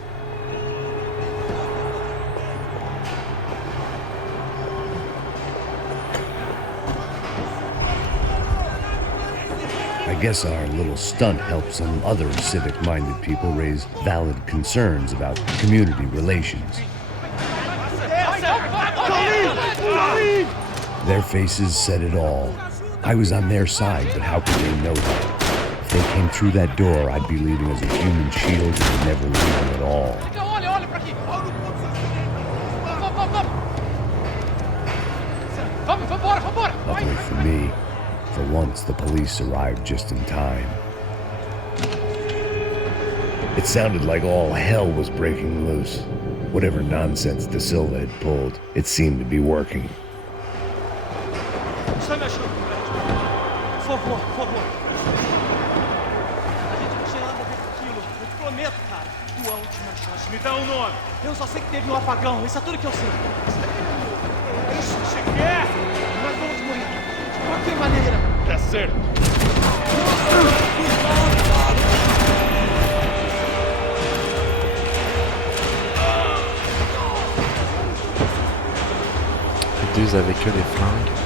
I guess our little stunt helped some other civic-minded people raise valid concerns about community relations. Their faces said it all. I was on their side, but how could they know that? If they came through that door, I'd be leaving as a human shield and never leaving at all. Olha pra aqui! Vambora! Luckily for me, for once the police arrived just in time. It sounded like all hell was breaking loose. Whatever nonsense De Silva had pulled, it seemed to be working. Está me achando, por favor. A gente não tinha nada a ver com aquilo. Eu te prometo, cara. Tua última chance. Me dá um nome! Eu só sei que teve um apagão. Isso é tudo que eu sei. É isso que você quer? Nós vamos morrer. De qualquer maneira. Tá certo! Les deux avaient que des flingues.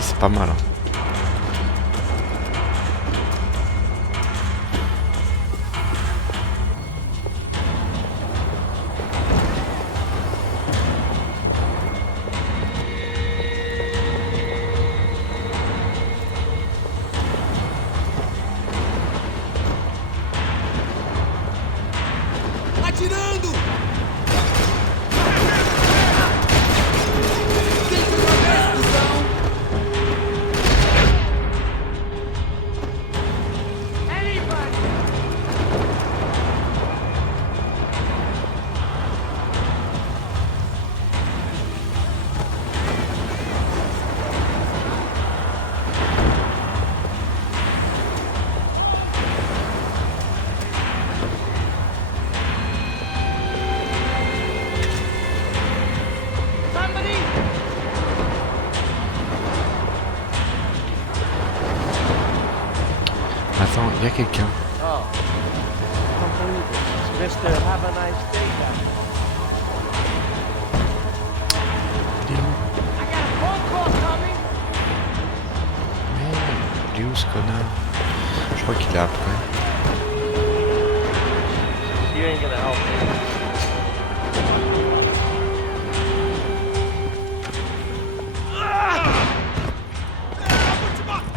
C'est pas mal. Hein. chegando! Attends, il y a quelqu'un. Oh, can't believe it. It's Mr. Have a nice day now. Il est où? I got a phone call coming. Mais il est où ce connard? Je crois qu'il est après. You ain't gonna help me.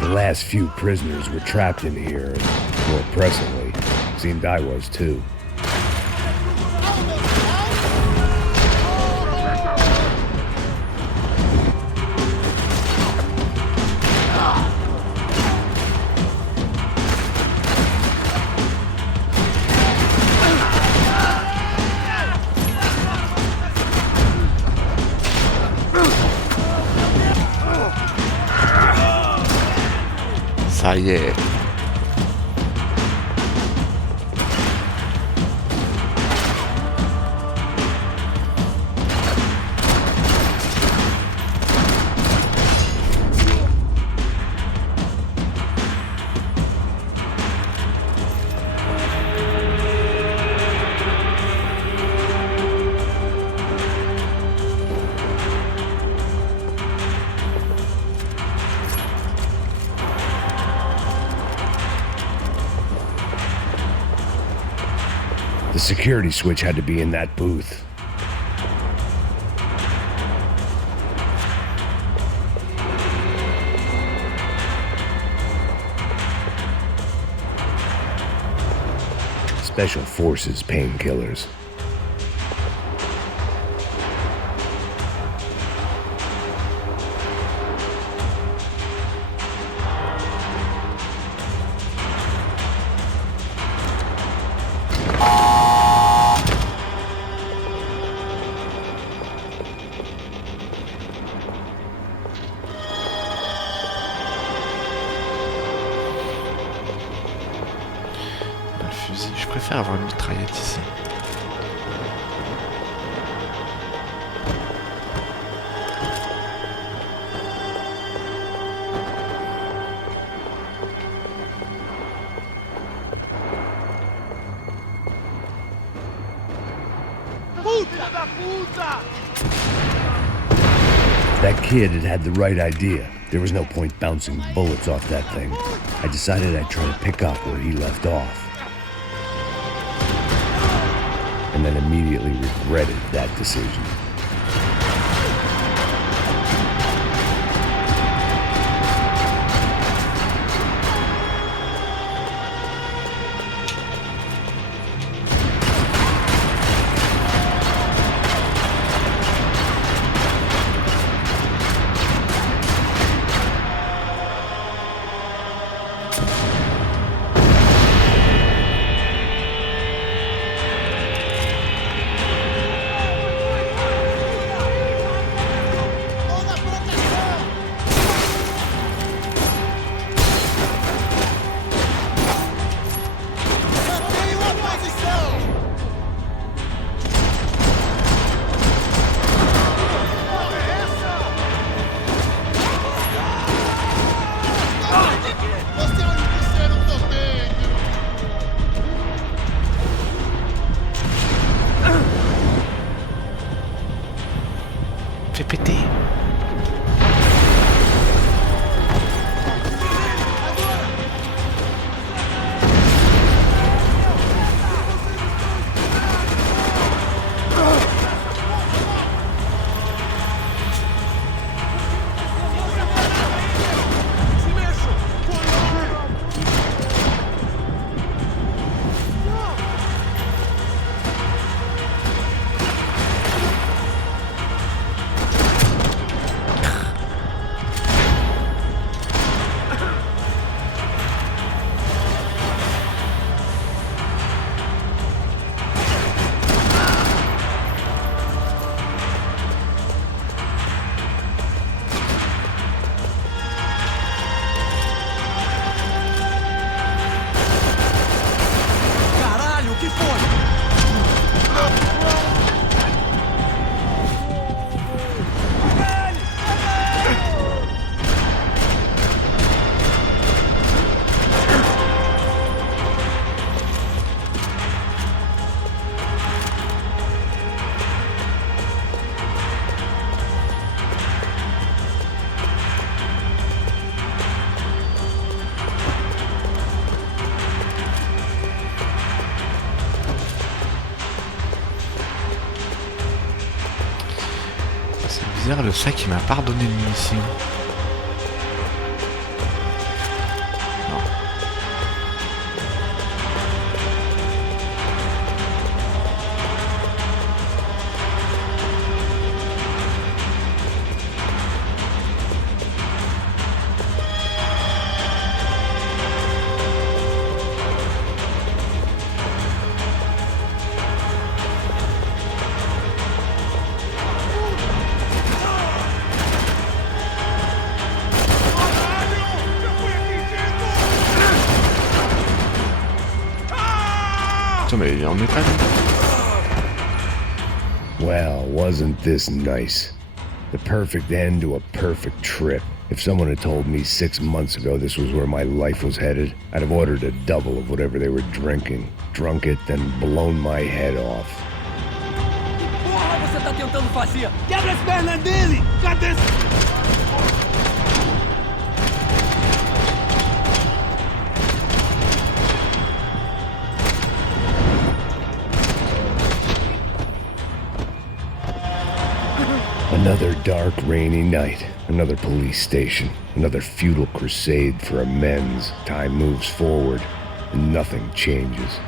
The last few prisoners were trapped in here, and more pressingly, seemed I was too. Ça y est. The security switch had to be in that booth. Special Forces painkillers. Je préfère avoir une mitraillette ici. That kid had the right idea. There was no point bouncing bullets off that thing. I decided I'd try to pick up where he left off. And then immediately regretted that decision. Fais péter. bizarre, le sac il m'a pas redonné de munitions. Mais il en est pas. Well, wasn't this nice? The perfect end to a perfect trip. If someone had told me 6 months ago this was where my life was headed, I'd have ordered a double of whatever they were drinking, drunk it, then blown my head off. Porra, você tá tentando fazer? Quebra as pernas dele! Cadê? Another dark, rainy night. Another police station. Another futile crusade for amends. Time moves forward, and nothing changes.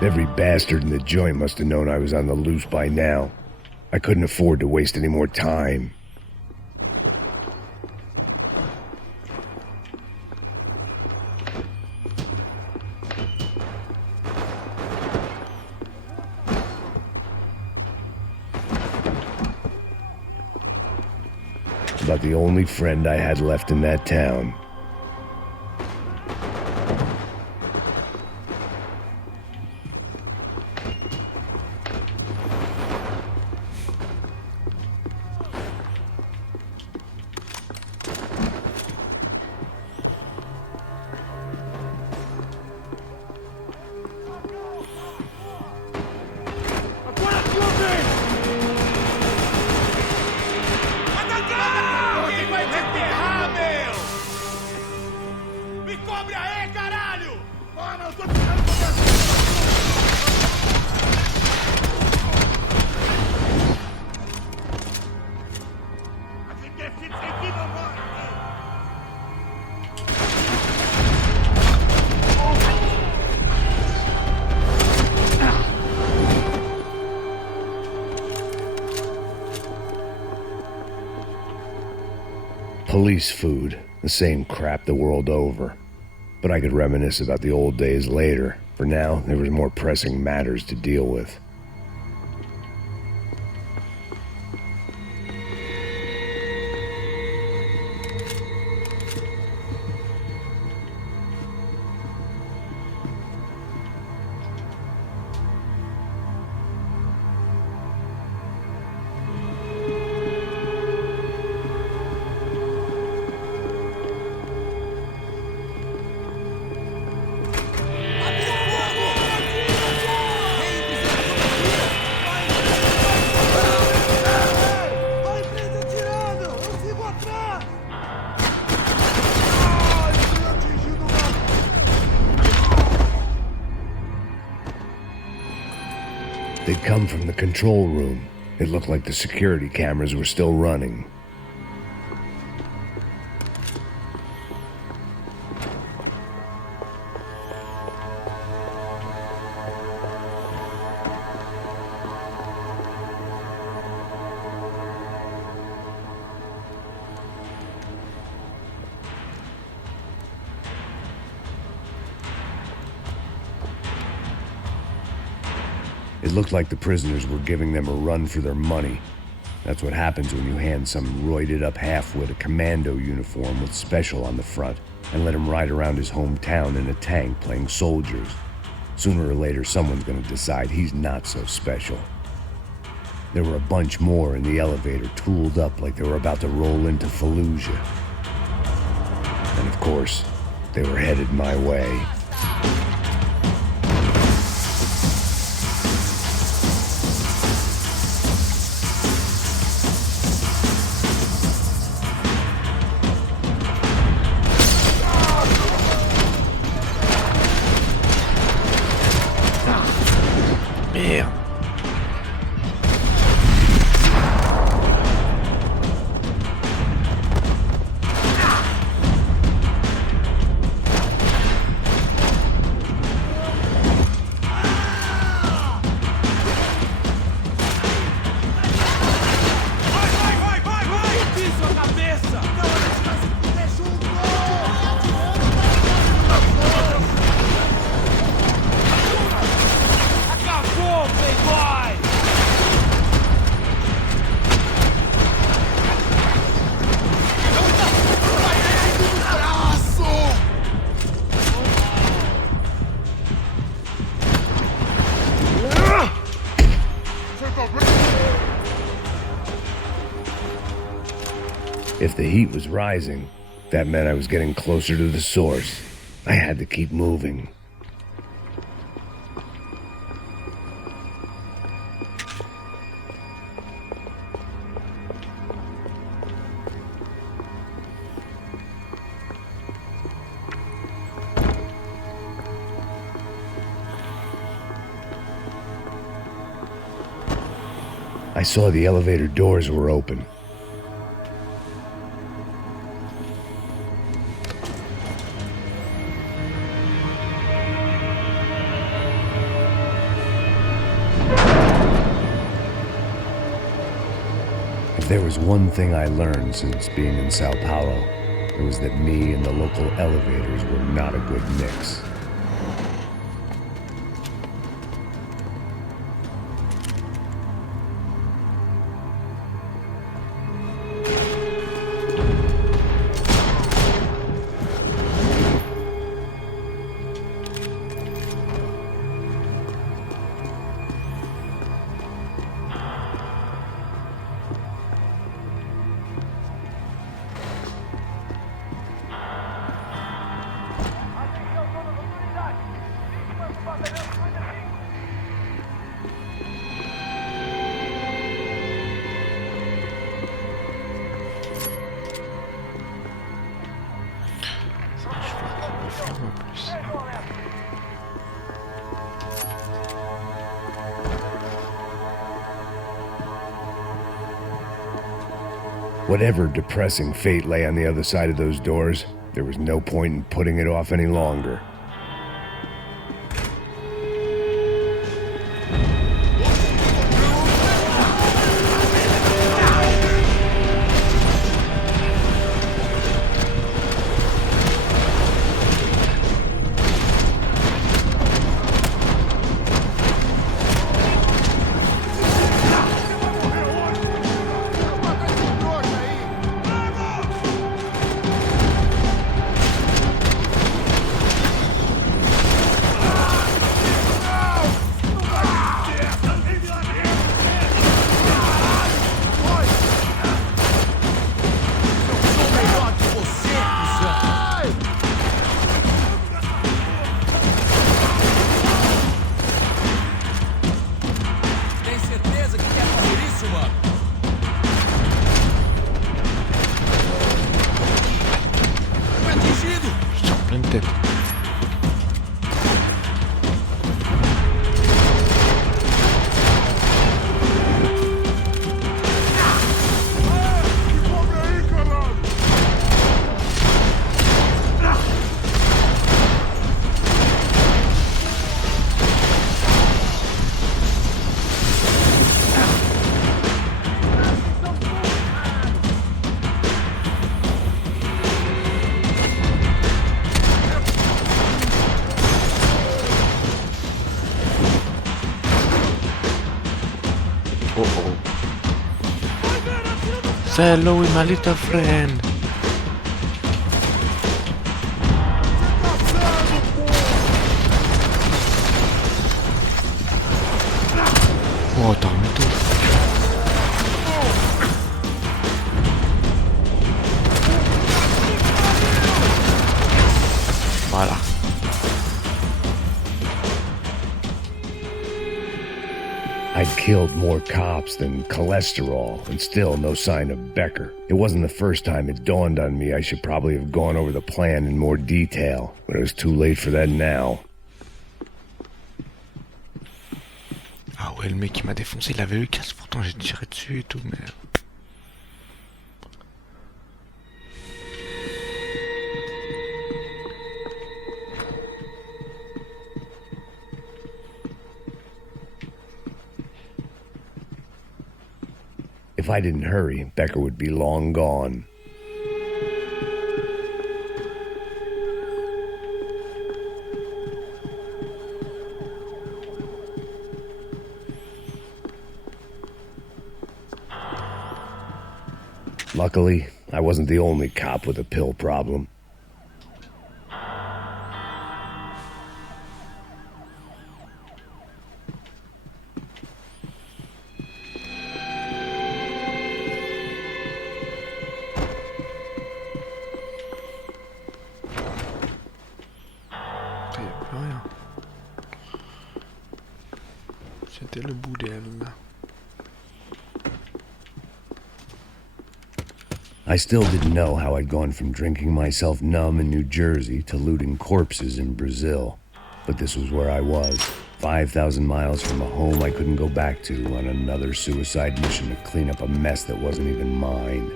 Every bastard in the joint must have known I was on the loose by now. I couldn't afford to waste any more time. About the only friend I had left in that town. Police food, the same crap the world over. But I could reminisce about the old days later. For now, there was more pressing matters to deal with. They'd come from the control room. It looked like the security cameras were still running. It looked like the prisoners were giving them a run for their money. That's what happens when you hand some roided-up half-wit a commando uniform with special on the front and let him ride around his hometown in a tank playing soldiers. Sooner or later, someone's gonna decide he's not so special. There were a bunch more in the elevator, tooled up like they were about to roll into Fallujah. And of course, they were headed my way. If the heat was rising, that meant I was getting closer to the source. I had to keep moving. I saw the elevator doors were open. If there was one thing I learned since being in Sao Paulo, it was that me and the local elevators were not a good mix. Whatever depressing fate lay on the other side of those doors, there was no point in putting it off any longer. Say hello with my little friend. Oh, t'as remis tout. Voilà. I'd killed more cops than cholesterol, and still no sign of Becker. It wasn't the first time it dawned on me I should probably have gone over the plan in more detail, but it was too late for that now. Ah ouais, le mec qui m'a défoncé, il avait le casque, pourtant j'ai tiré dessus et tout, mais... If I didn't hurry, Becker would be long gone. Luckily, I wasn't the only cop with a pill problem. C'était le bout d'elle. I still didn't know how I'd gone from drinking myself numb in New Jersey to looting corpses in Brazil. But this was where I was, 5,000 miles from a home I couldn't go back to, on another suicide mission to clean up a mess that wasn't even mine.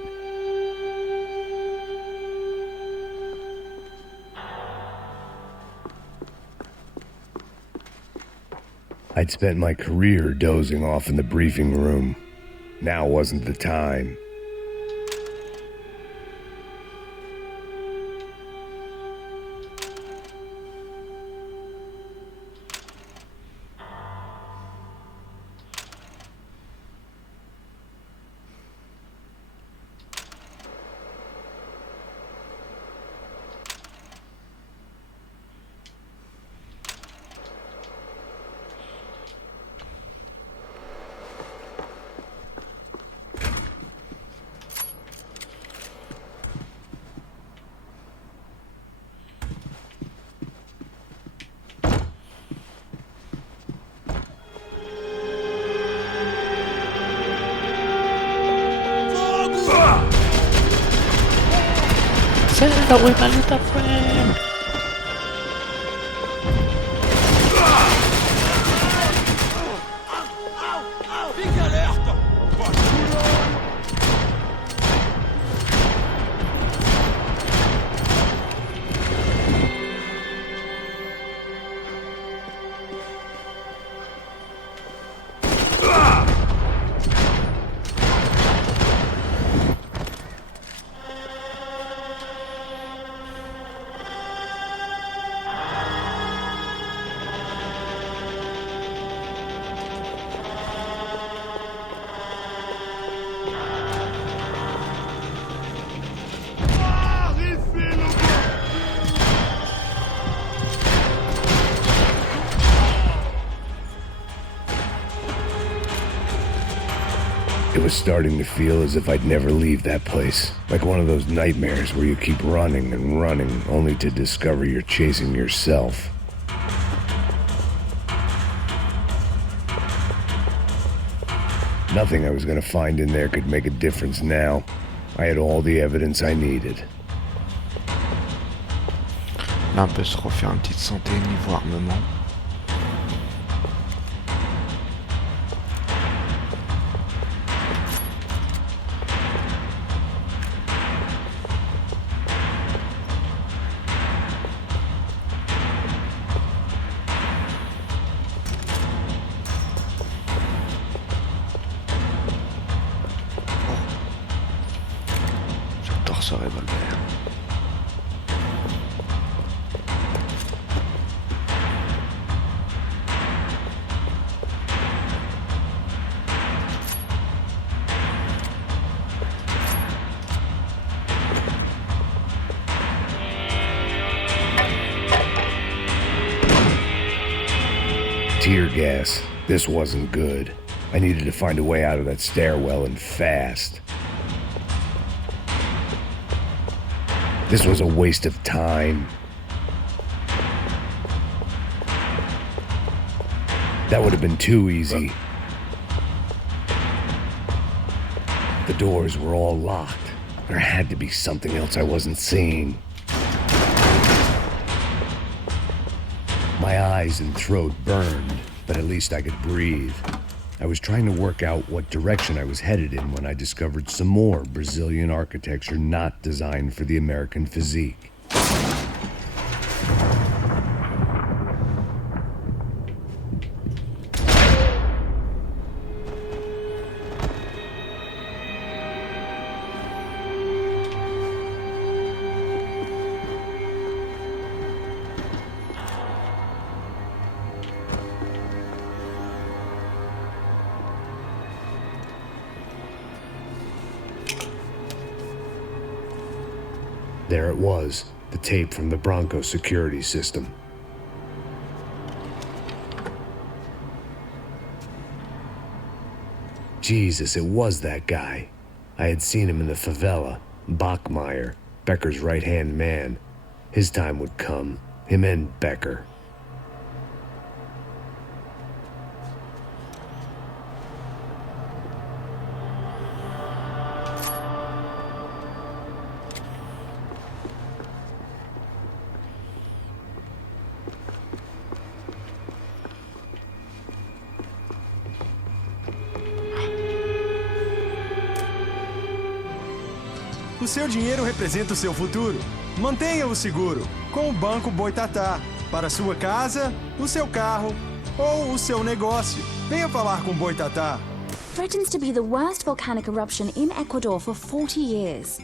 I'd spent my career dozing off in the briefing room. Now wasn't the time. Say hello with my little friend. It was starting to feel as if I'd never leave that place. Like one of those nightmares where you keep running and running, only to discover you're chasing yourself. Nothing I was gonna find in there could make a difference now. I had all the evidence I needed. Là, on peut se refaire une petite santé niveau armement. J'adore ce revolver. Tear gas. This wasn't good. I needed to find a way out of that stairwell and fast. This was a waste of time. That would have been too easy. The doors were all locked. There had to be something else I wasn't seeing. My eyes and throat burned, but at least I could breathe. I was trying to work out what direction I was headed in when I discovered some more Brazilian architecture not designed for the American physique. There it was, the tape from the Bronco security system. Jesus, it was that guy. I had seen him in the favela, Bachmeyer, Becker's right-hand man. His time would come, him and Becker. O seu dinheiro representa o seu futuro. Mantenha-o seguro com o Banco Boitatá. Para sua casa, o seu carro ou o seu negócio. Venha falar com Boitatá. Threatens to be the worst volcanic eruption in Ecuador for 40 years.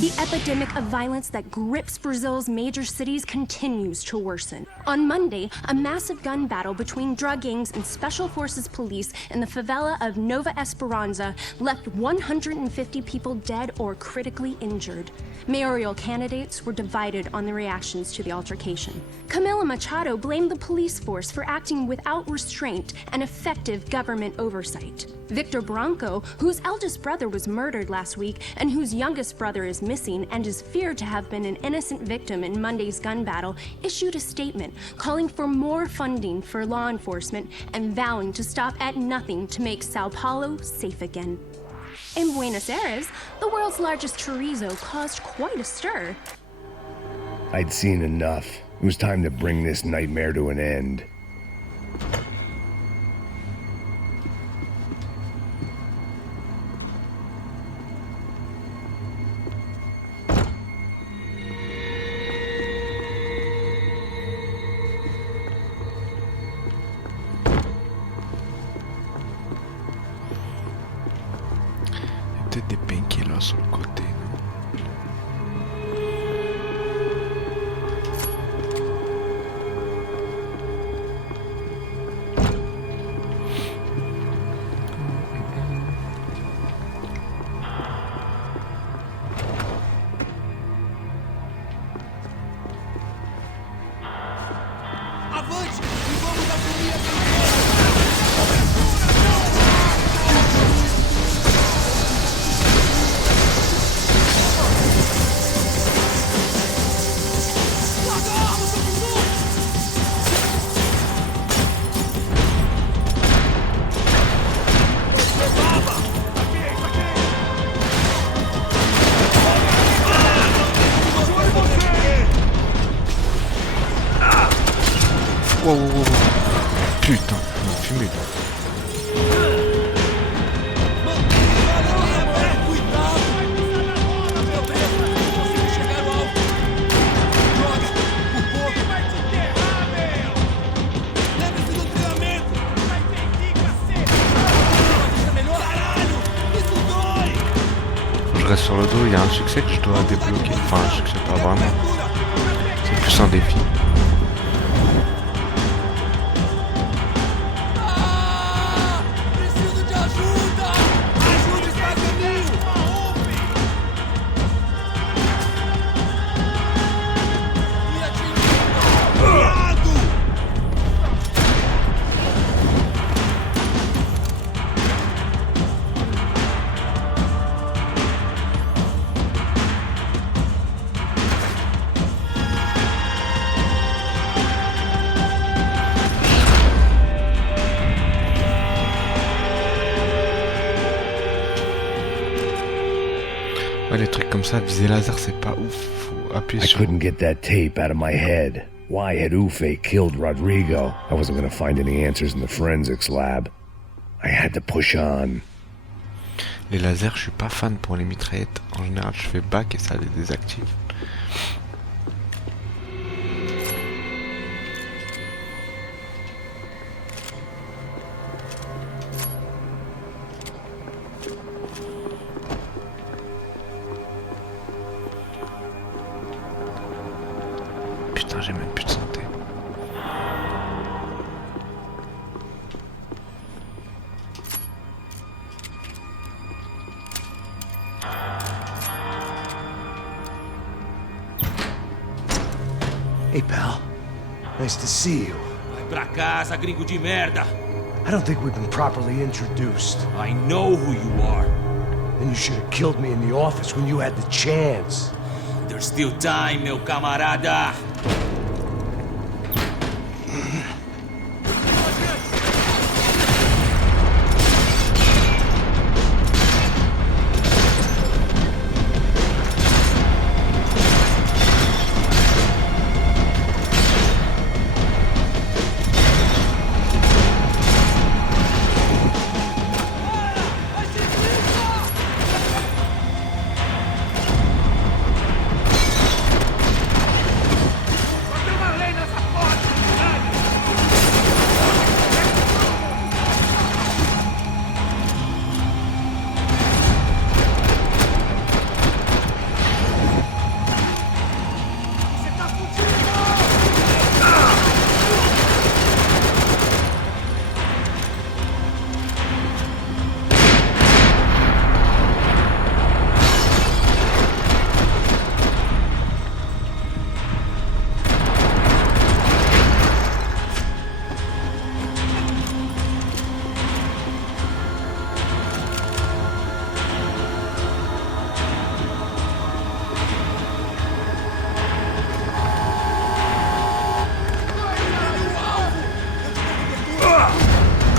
The epidemic of violence that grips Brazil's major cities continues to worsen. On Monday, a massive gun battle between drug gangs and special forces police in the favela of Nova Esperanza left 150 people dead or critically injured. Mayoral candidates were divided on the reactions to the altercation. Camila Machado blamed the police force for acting without restraint and effective government oversight. Victor Branco, whose eldest brother was murdered last week and whose youngest brother is missing and is feared to have been an innocent victim in Monday's gun battle, issued a statement calling for more funding for law enforcement and vowing to stop at nothing to make Sao Paulo safe again. In Buenos Aires, the world's largest chorizo caused quite a stir. I'd seen enough. It was time to bring this nightmare to an end. Peut-être des painkillers sur le côté, non? Avante! E vamos assumir a Wow, wow, wow. Putain, je m'ai fumé là. Je reste sur le dos, il y a un succès que je dois débloquer. Enfin, un succès pas vraiment. C'est plus un défi. comme ça, viser laser, c'est pas ouf. Faut appuyer I sur... couldn't get that tape out of my head. Why had Ufe killed Rodrigo? I wasn't gonna find any answers in the forensics lab. I had to push on. Les lasers, je suis pas fan pour les mitraillettes. En général, je fais back et ça les désactive. Putain, j'ai même plus de santé. Hey, pal. Nice to see you. Vai pra casa, gringo de merda. I don't think we've been properly introduced. I know who you are. Then you should have killed me in the office when you had the chance. There's still time, meu camarada.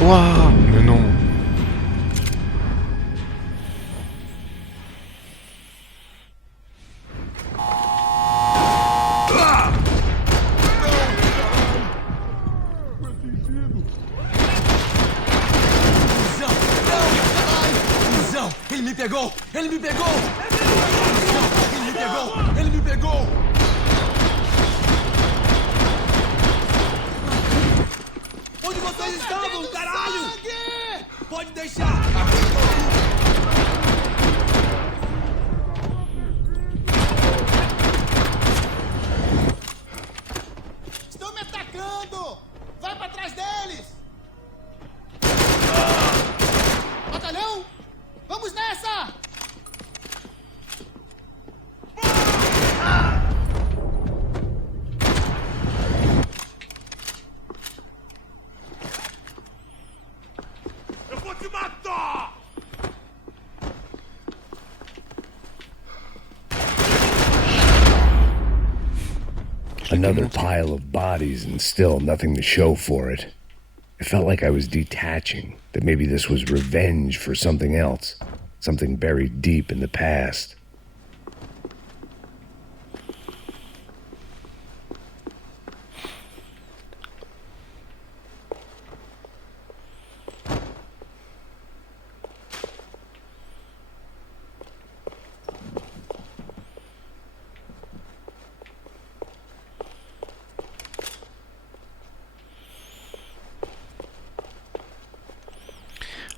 Waouh, mais non. Ele me pegou! Ele me pegou! Ele me pegou! Ele me pegou! Onde vocês estavam, caralho? Pode deixar! Estão me atacando! Vai pra trás deles! Batalhão! Vamos nessa! Eu vou te matar! Another pile of bodies and still nothing to show for it. It felt like I was detaching, that maybe this was revenge for something else, something buried deep in the past.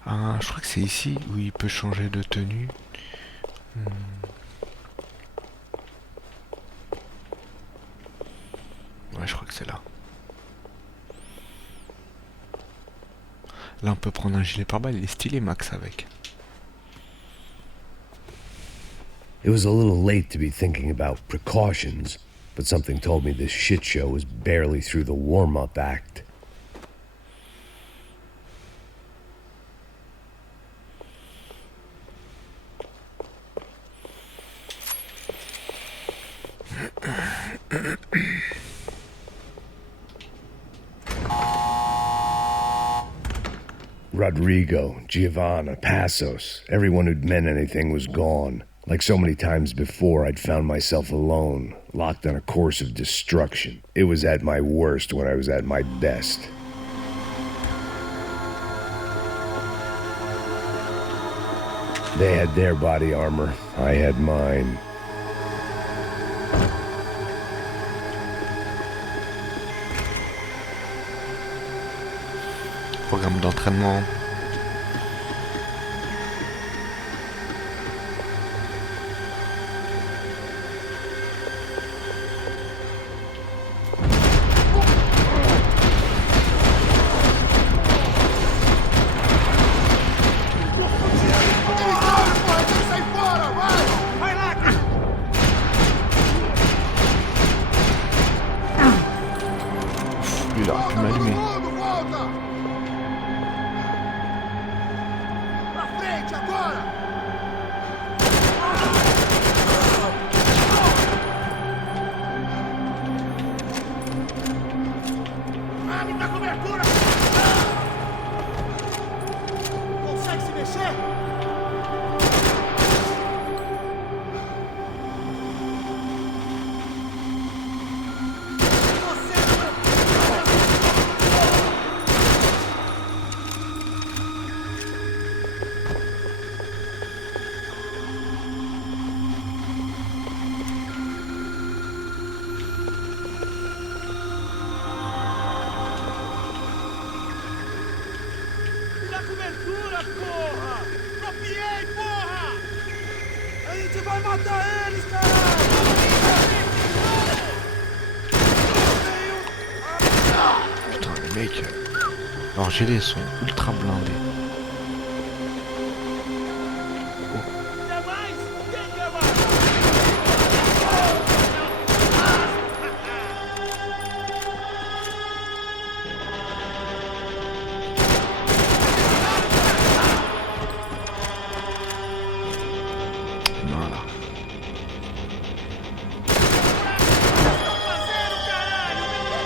Ah, je crois que c'est ici où il peut changer de tenue. Ouais, je crois que c'est là. Là, on peut prendre un gilet pare-balles. Il est stylé, Max, avec. It was a little late to be thinking about precautions, but something told me this shit show was barely through the warm-up act. Rodrigo, Giovanna, Passos, everyone who'd meant anything was gone. Like so many times before, I'd found myself alone, locked on a course of destruction. It was at my worst when I was at my best. They had their body armor, I had mine. Programme d'entraînement. Lui, il aurait pu m'allumer. Putain, les mecs, leurs gilets sont ultra blindés.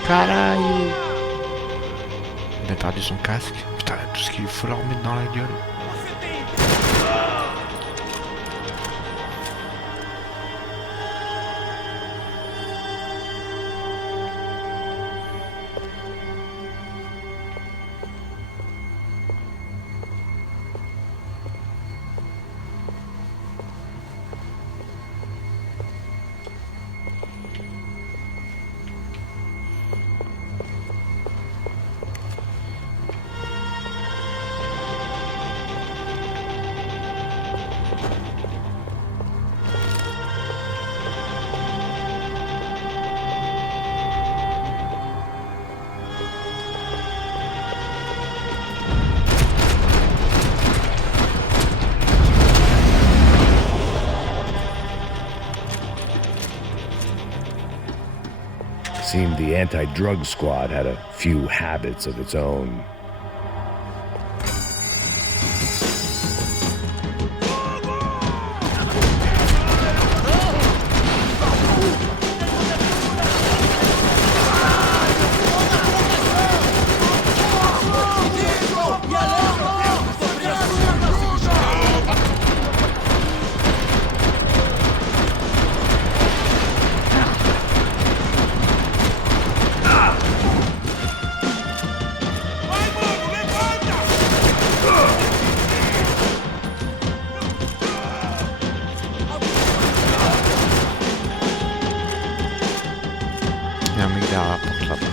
Caralho! Il a perdu son casque. Putain, tout ce qu'il faut leur mettre dans la gueule. Seemed the anti-drug squad had a few habits of its own. Il y a un mec derrière la porte là-bas.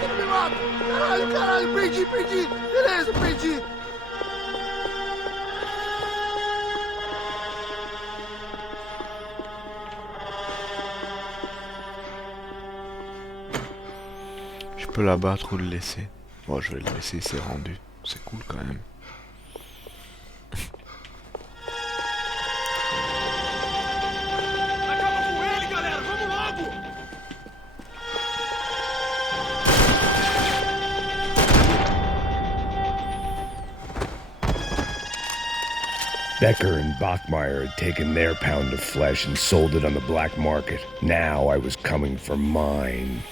Não me mata! Caralho, perdi! Beleza, perdi! Je peux l'abattre ou le laisser. Bon, je vais le laisser, c'est rendu. C'est cool quand même. Becker and Bachmeyer had taken their pound of flesh and sold it on the black market. Now I was coming for mine.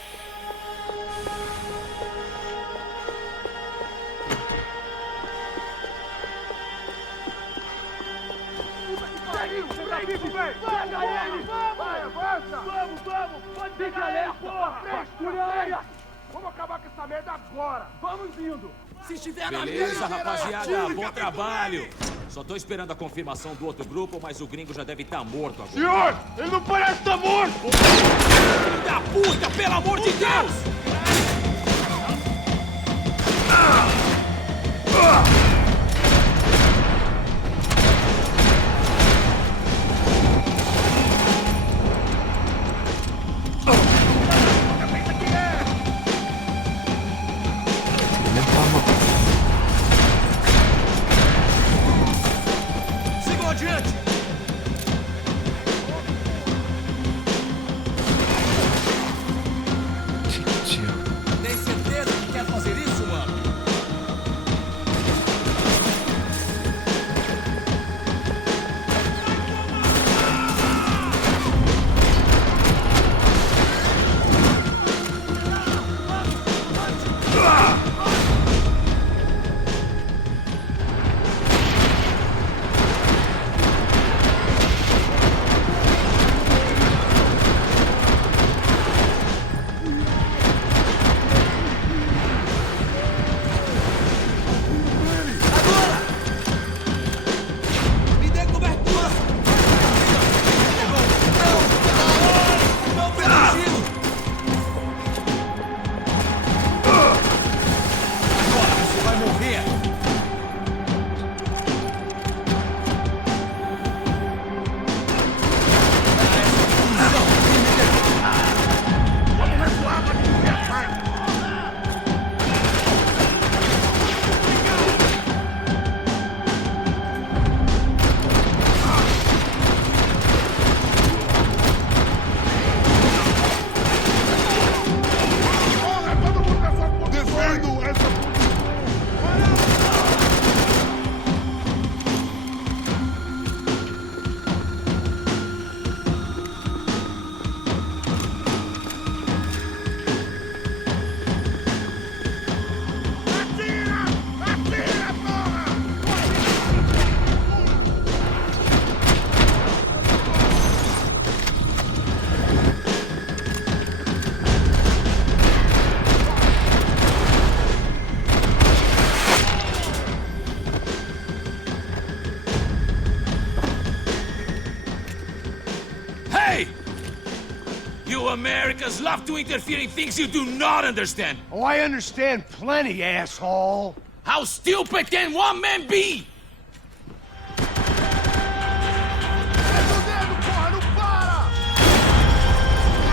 Vamos acabar com essa merda agora! Vamos indo! Se estiver na beleza, rapaziada, bom trabalho! Só tô esperando a confirmação do outro grupo, mas o gringo já deve estar morto agora. Senhor, ele não parece estar morto! Filho da puta, pelo amor de Deus! Sigam adiante! Tem certeza que quer fazer isso, mano? Me dê cobertura! Não permitido! Agora você vai morrer! Defendo essa... Hey! You Americans love to interfere in things you do not understand. Oh, I understand plenty, asshole. How stupid can one man be?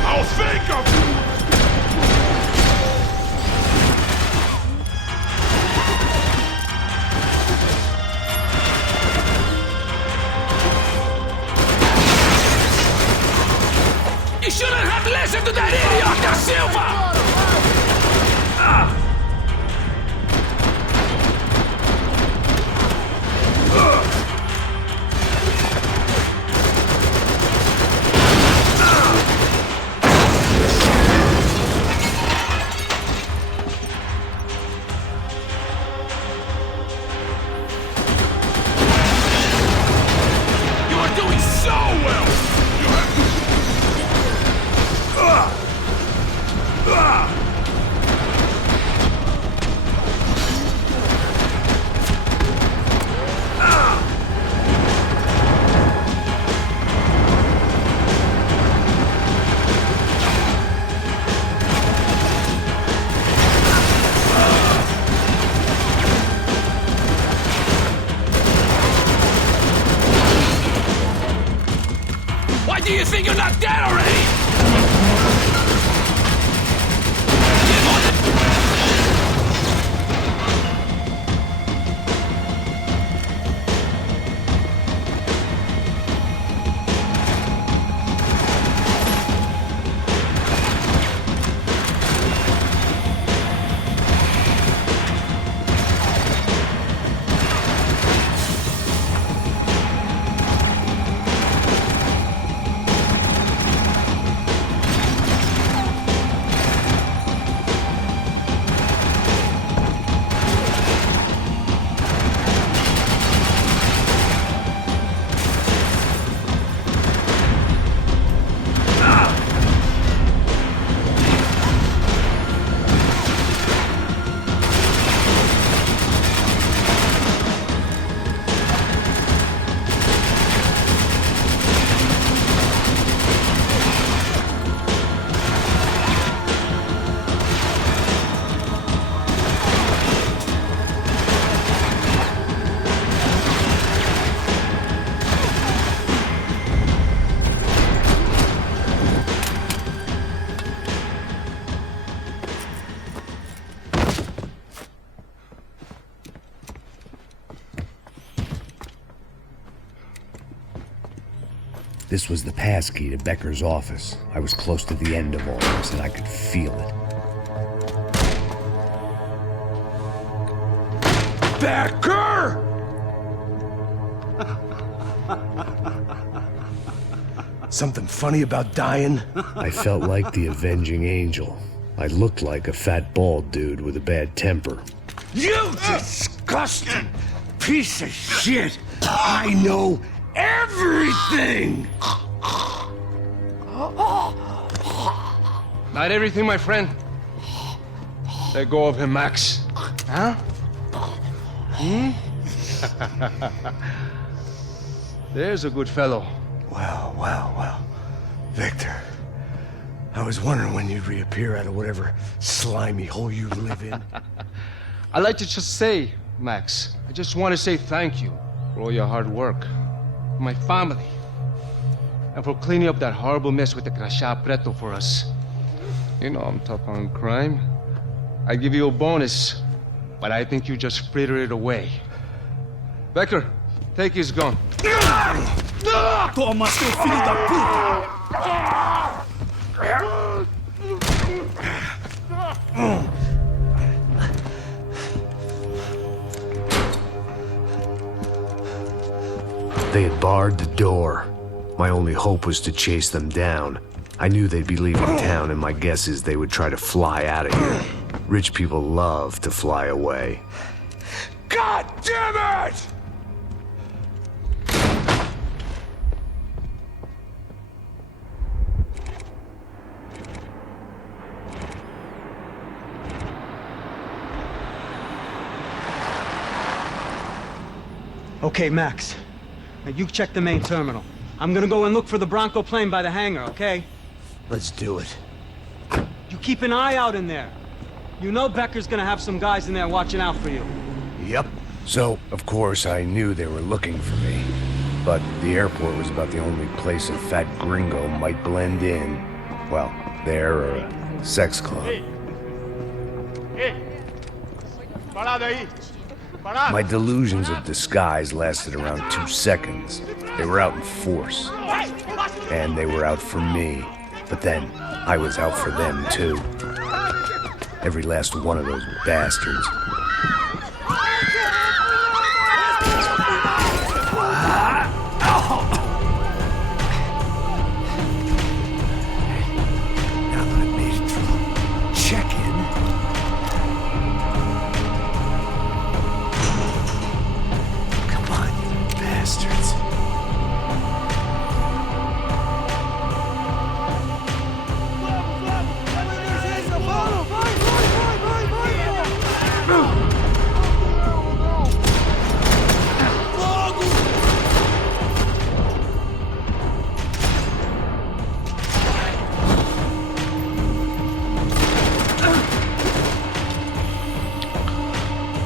I'll think of you! You shouldn't have listened to that idiot, Da Silva! You are doing so well! You have to... Why do you think you're not dead already? This was the passkey to Becker's office. I was close to the end of all this, and I could feel it. Becker! Something funny about dying? I felt like the avenging angel. I looked like a fat bald dude with a bad temper. You disgusting piece of shit! I know everything! Not everything, my friend. Let go of him, Max. Huh? There's a good fellow. Well. Victor, I was wondering when you'd reappear out of whatever slimy hole you live in. I'd like to just say, Max, I just want to say thank you for all your hard work, for my family, and for cleaning up that horrible mess with the crachá preto for us. You know I'm tough on crime. I give you a bonus, but I think you just frittered it away. Becker, take his gun. Toma, seu filho da puta! They had barred the door. My only hope was to chase them down. I knew they'd be leaving town, and my guess is they would try to fly out of here. Rich people love to fly away. God damn it! Okay, Max. Now you check the main terminal. I'm gonna go and look for the Bronco plane by the hangar, okay? Let's do it. You keep an eye out in there. You know Becker's gonna have some guys in there watching out for you. Yep. So, of course, I knew they were looking for me. But the airport was about the only place a fat gringo might blend in. Well, there or a sex club. My delusions of disguise lasted around 2 seconds. They were out in force. And they were out for me. But then, I was out for them too. Every last one of those bastards.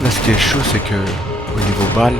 Là, ce qui est chaud, c'est que au niveau balle,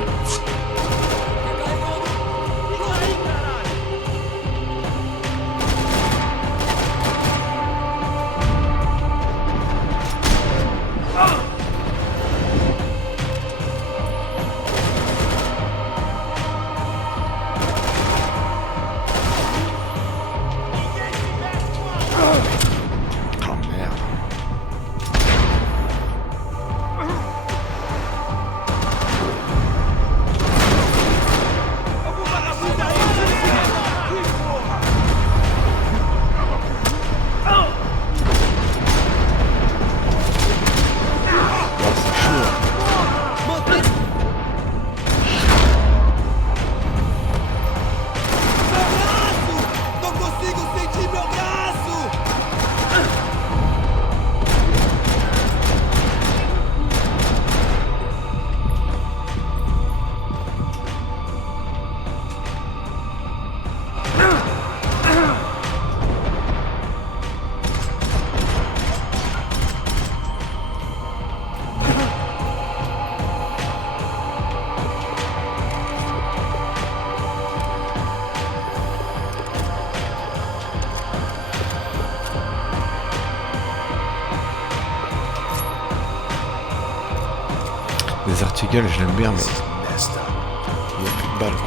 les artigals, je l'aime bien, mais il n'y a plus de balles.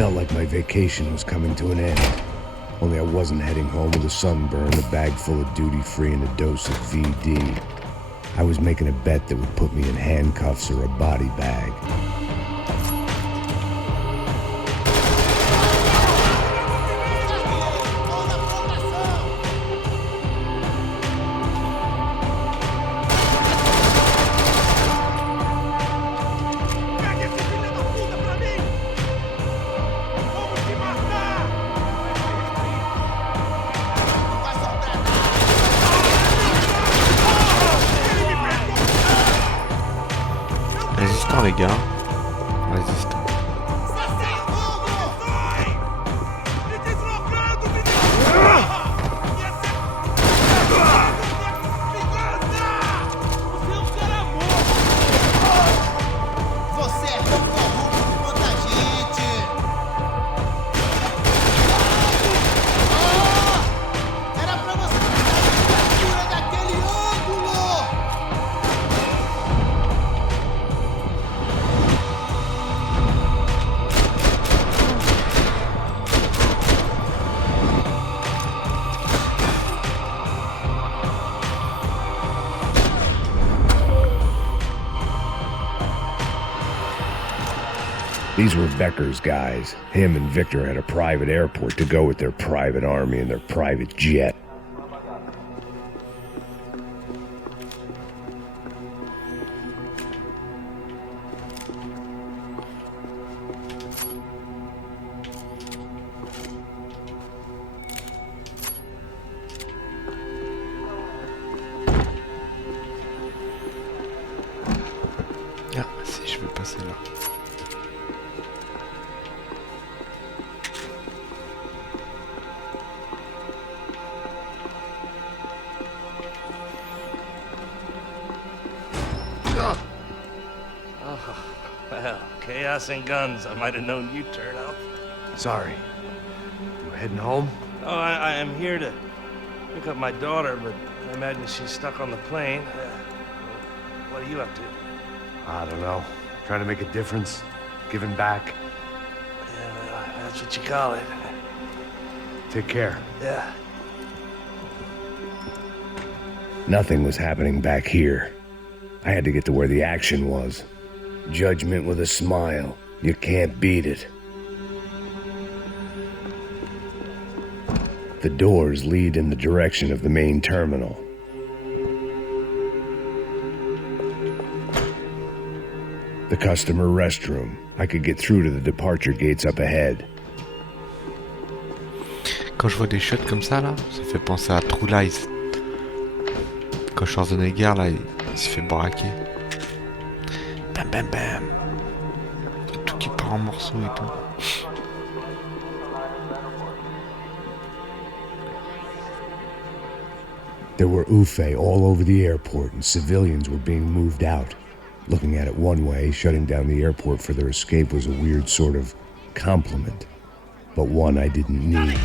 felt like my vacation was coming to an end. Only I wasn't heading home with a sunburn, a bag full of duty-free, and a dose of VD. I was making a bet that would put me in handcuffs or a body bag. Résistant les gars, résistant. These were Becker's guys. Him and Victor had a private airport to go with their private army and their private jet. Ah, si je veux passer là. Well, chaos and guns. I might have known you'd turn up. Sorry. You heading home? Oh, I am here to pick up my daughter, but I imagine she's stuck on the plane. What are you up to? I don't know. Trying to make a difference. Giving back. Yeah, well, that's what you call it. Take care. Yeah. Nothing was happening back here. I had to get to where the action was. Judgment with a smile. You can't beat it. The doors lead in the direction of the main terminal. The customer restroom. I could get through to the departure gates up ahead. Quand je vois des shots comme ça là, ça fait penser à True Lies. Quand Schwarzenegger là, il se fait braquer. Bam bam bam. Tout qui part en morceaux et tout. There were UFE all over the airport and civilians were being moved out. Looking at it one way, shutting down the airport for their escape was a weird sort of compliment, but one I didn't need.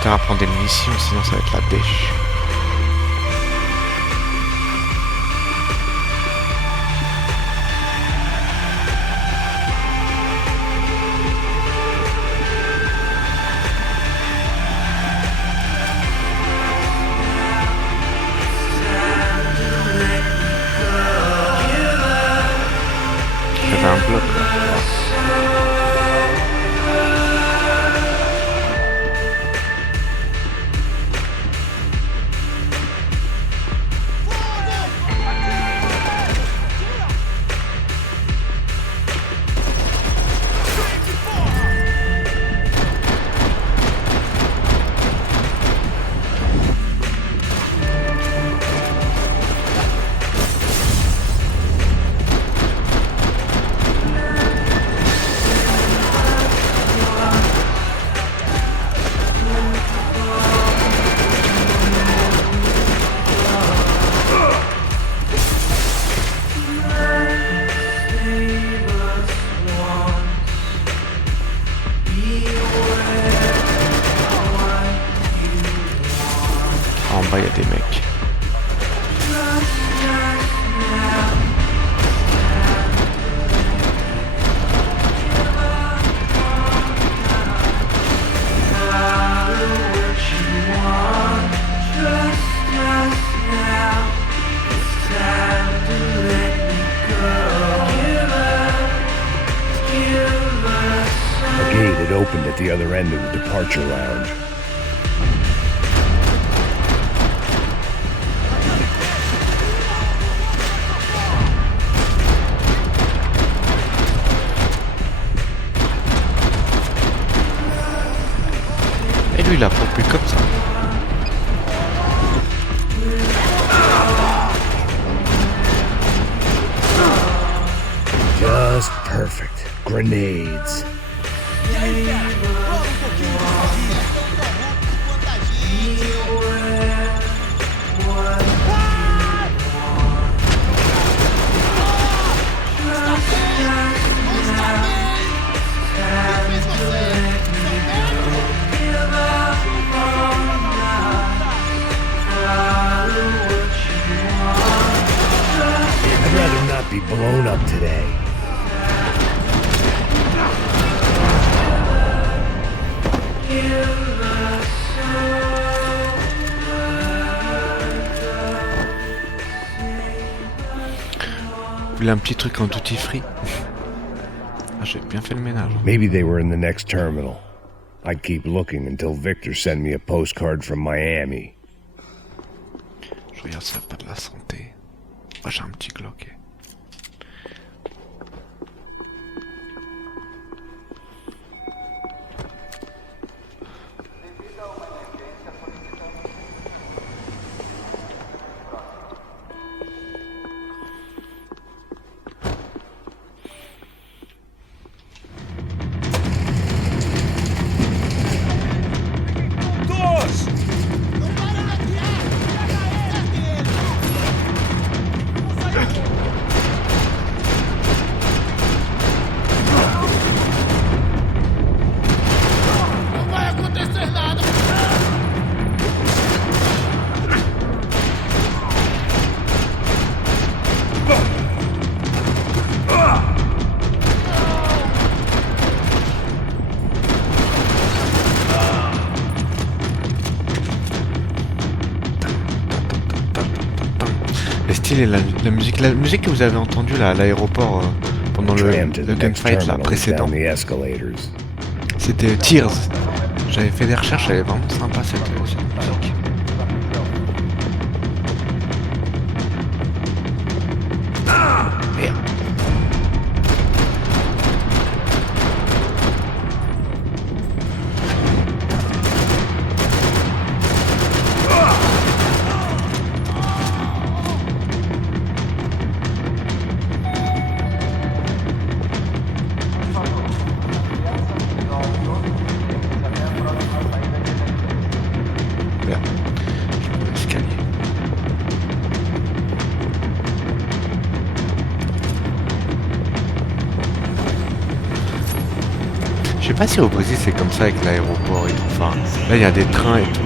intérêt à prendre des munitions, sinon ça va être la dèche. Il y avait un bloc là. En bas, il y a des mecs. A gate had opened at the other end of the departure lounge. Et lui, il a pompé comme ça. Just perfect. Grenades. I'd rather not be blown up today. Il a un petit truc en duty free. Ah, j'ai bien fait le ménage. Maybe they were in the next terminal. I'd keep looking until Victor sent me a postcard from Miami. Je regarde s'il n'y a pas de la santé. Moi, j'ai un petit Glock. Et la musique que vous avez entendue là à l'aéroport pendant le gunfight là précédent, c'était Tears. J'avais fait des recherches, elle est vraiment sympa cette musique. Merde. Yeah. pas si au Brésil c'est comme ça avec l'aéroport et tout. Enfin, là il y a des trains et tout.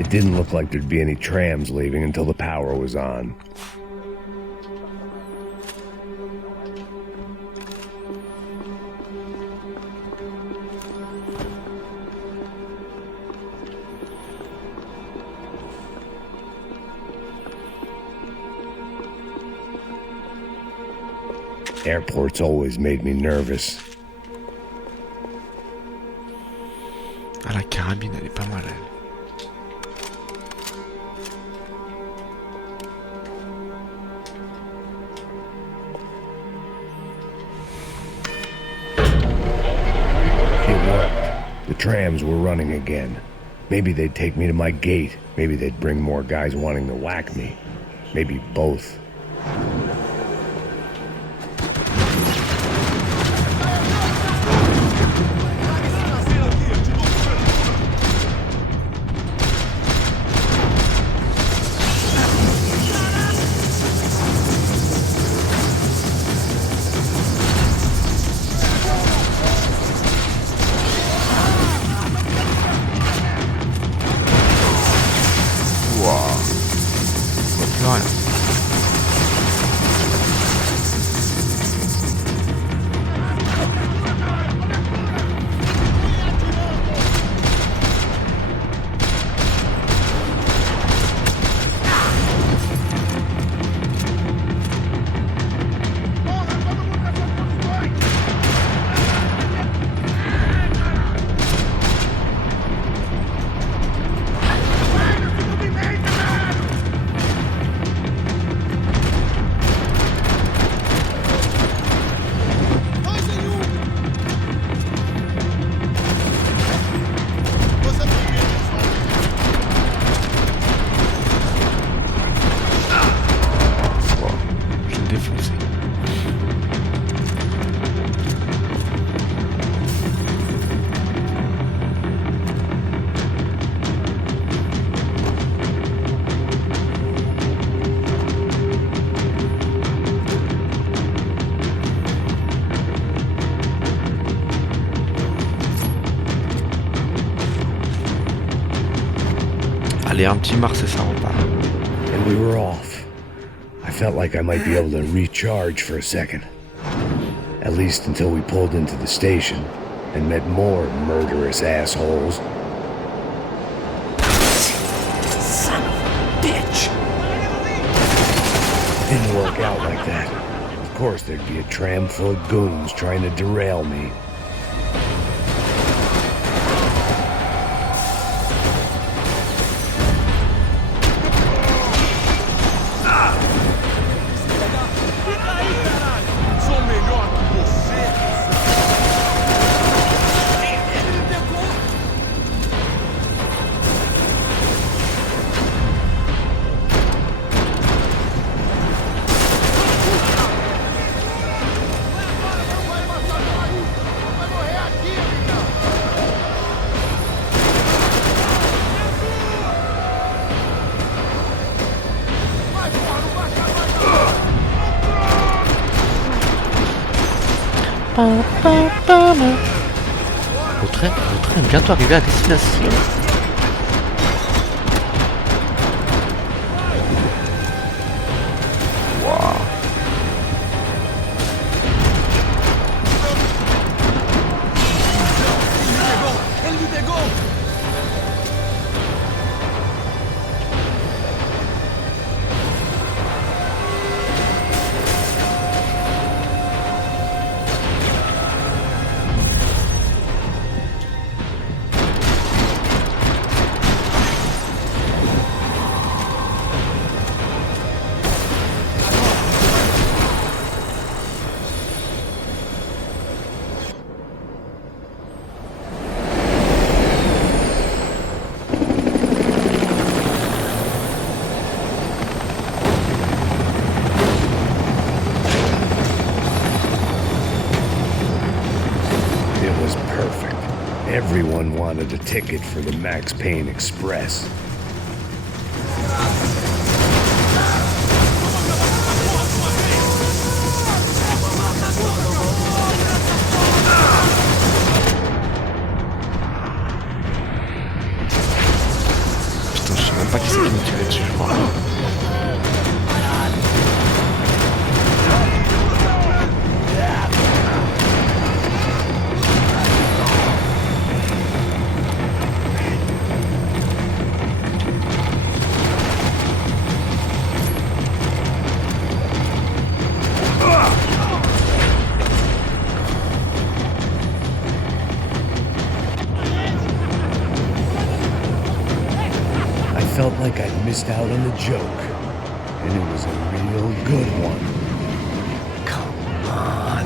It didn't look like there'd be any trams leaving until the power was on. Airports always made me nervous. Ah, la carabine, elle est pas mal, elle. The trams were running again. Maybe they'd take me to my gate. Maybe they'd bring more guys wanting to whack me. Maybe both. Allez, un petit Mars et ça repart. And we were off. I felt like I might be able to recharge for a second. At least until we pulled into the station and met more murderous assholes. Son of a bitch! Didn't work out like that. Of course there'd be a tram full of goons trying to derail me. Le train est bientôt arrivé à destination. Everyone wanted a ticket for the Max Payne Express. Putain, je sais même pas qui c'est qui me tirait dessus, je crois. I felt like I'd missed out on the joke, and it was a real good one. Come on.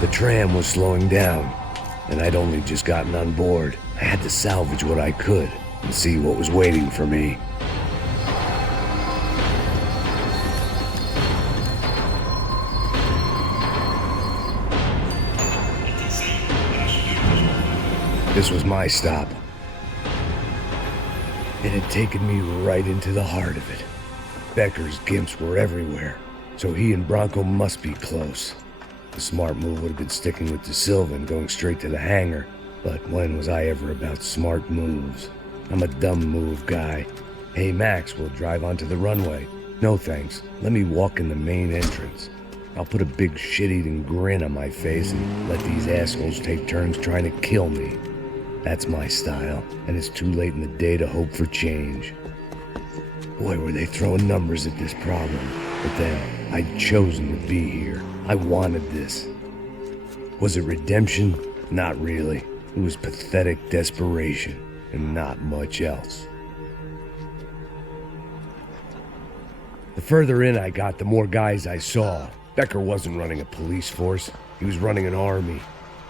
The tram was slowing down, and I'd only just gotten on board. I had to salvage what I could and see what was waiting for me. This was my stop. It had taken me right into the heart of it. Becker's gimps were everywhere, so he and Bronco must be close. The smart move would have been sticking with De Silva and going straight to the hangar, but when was I ever about smart moves? I'm a dumb move guy. Hey Max, we'll drive onto the runway. No thanks, let me walk in the main entrance. I'll put a big shit-eating grin on my face and let these assholes take turns trying to kill me. That's my style, and it's too late in the day to hope for change. Boy, were they throwing numbers at this problem. But then, I'd chosen to be here. I wanted this. Was it redemption? Not really. It was pathetic desperation, and not much else. The further in I got, the more guys I saw. Becker wasn't running a police force. He was running an army.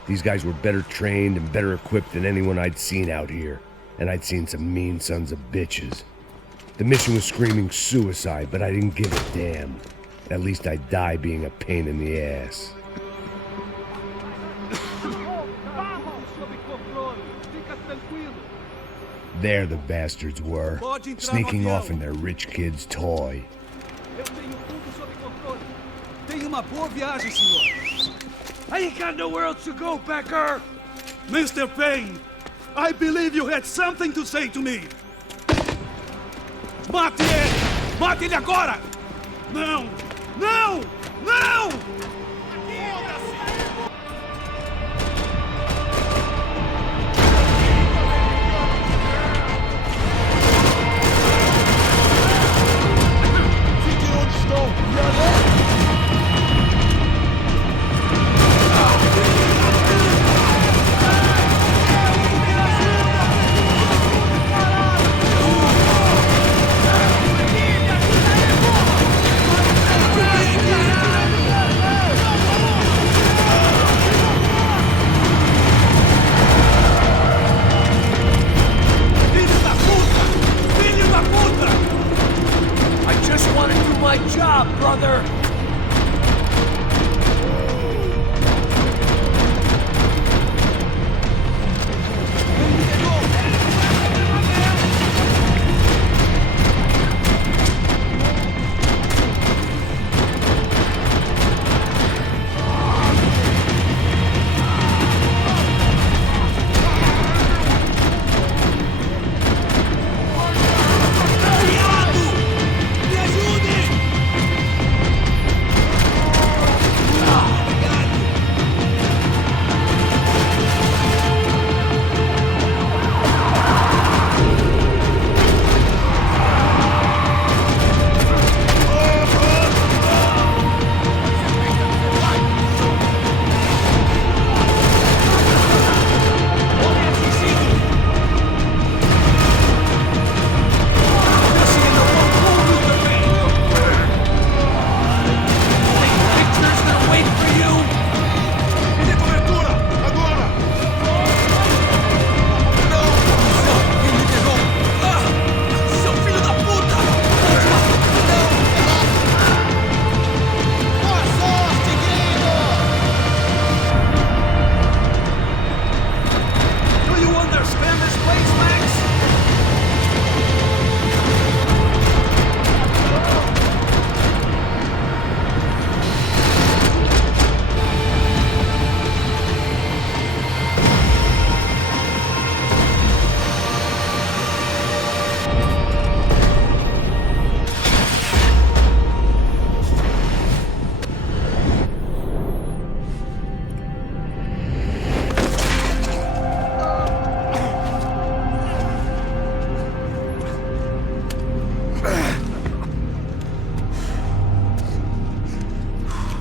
These guys were better trained and better equipped than anyone I'd seen out here. And I'd seen some mean sons of bitches. The mission was screaming suicide, but I didn't give a damn. At least I'd die being a pain in the ass. There the bastards were, sneaking off in their rich kid's toy. I ain't got nowhere else to go, Becker! Mr. Payne, I believe you had something to say to me. Mate ele! Mate ele agora! Não! Não! Não! Fiquem onde estão! Me alertem!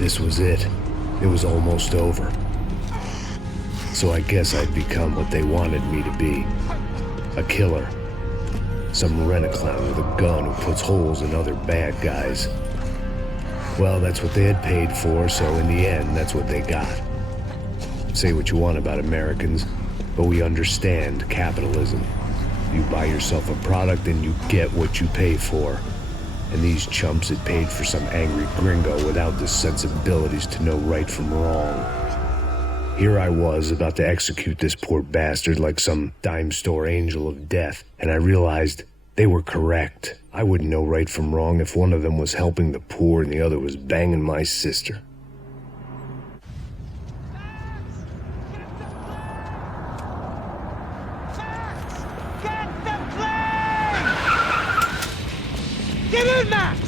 this was it. It was almost over. So I guess I'd become what they wanted me to be. A killer. Some rent-a-clown with a gun who puts holes in other bad guys. Well, that's what they had paid for, so in the end, that's what they got. Say what you want about Americans, but we understand capitalism. You buy yourself a product and you get what you pay for. And these chumps had paid for some angry gringo without the sensibilities to know right from wrong. Here I was about to execute this poor bastard like some dime store angel of death, and I realized they were correct. I wouldn't know right from wrong if one of them was helping the poor and the other was banging my sister. Get in, Max!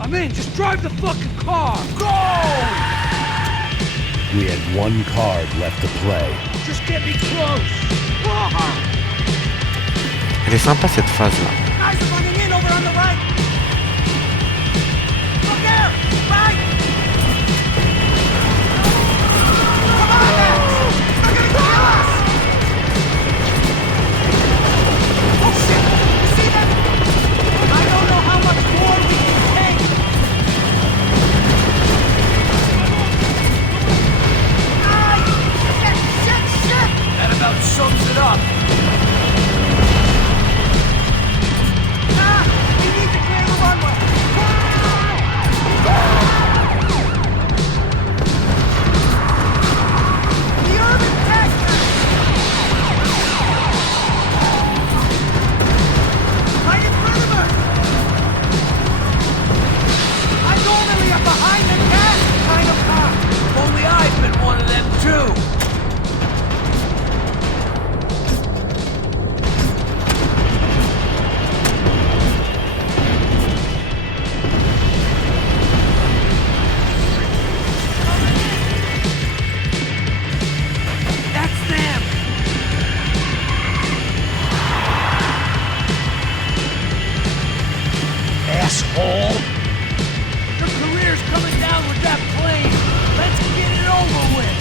I'm in, just drive the fucking car! Go! We had one card left to play. Just get me close! Elle est sympa cette phase là. Guys are running in over on the right! Look there! Right! Come on, Max! They're gonna kill us! Oh shit! You see them? I don't know how much more we can take! That about sums it up. We need to clear the runway. The urban tech. Right in front of us. I'm normally a behind the gas kind of cop. Only I've been one of them too. Asshole! Your career's coming down with that plane! Let's get it over with!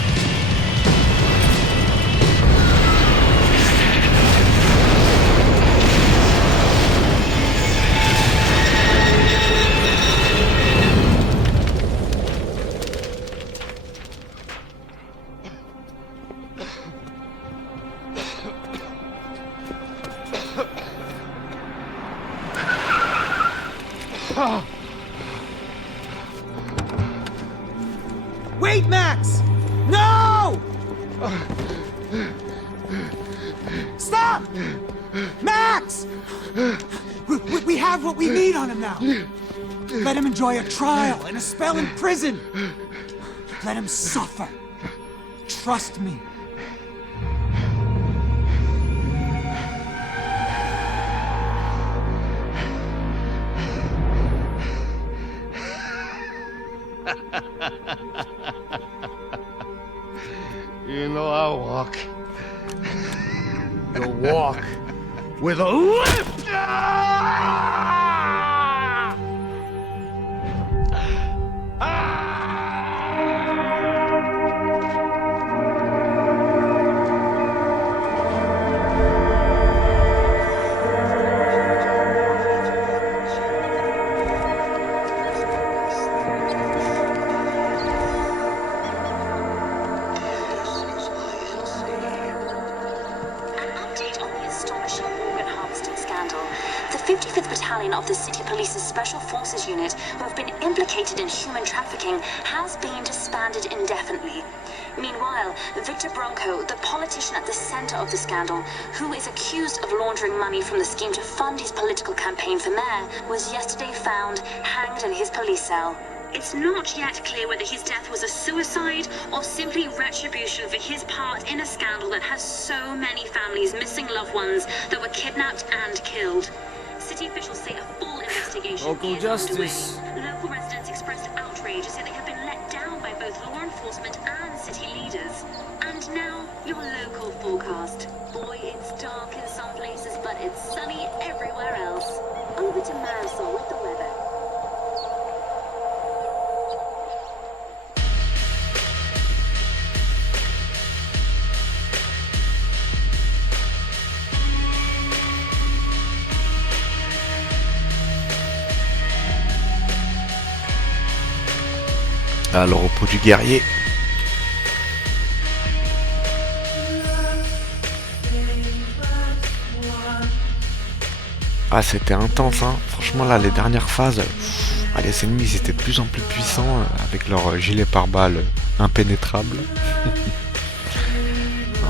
Wait, Max! No! Stop! Max! We have what we need on him now. Let him enjoy a trial and a spell in prison. Let him suffer. Trust me. You know I'll walk. You'll walk with a lift! Of the City Police's Special Forces Unit, who have been implicated in human trafficking, has been disbanded indefinitely. Meanwhile, Victor Bronco, the politician at the center of the scandal, who is accused of laundering money from the scheme to fund his political campaign for mayor, was yesterday found hanged in his police cell. It's not yet clear whether his death was a suicide or simply retribution for his part in a scandal that has so many families missing loved ones that were kidnapped and killed. City officials say a full investigation Local is justice. underway. Local residents expressed outrage and say they have been let down by both law enforcement and city leaders. And now, your local forecast. Boy, it's dark in some places, but it's sunny everywhere else. Over to Marisol with the weather. Ah, le repos du guerrier. Ah, c'était intense, hein. Franchement, là, les dernières phases, les ennemis étaient de plus en plus puissants avec leur gilet pare-balles impénétrable.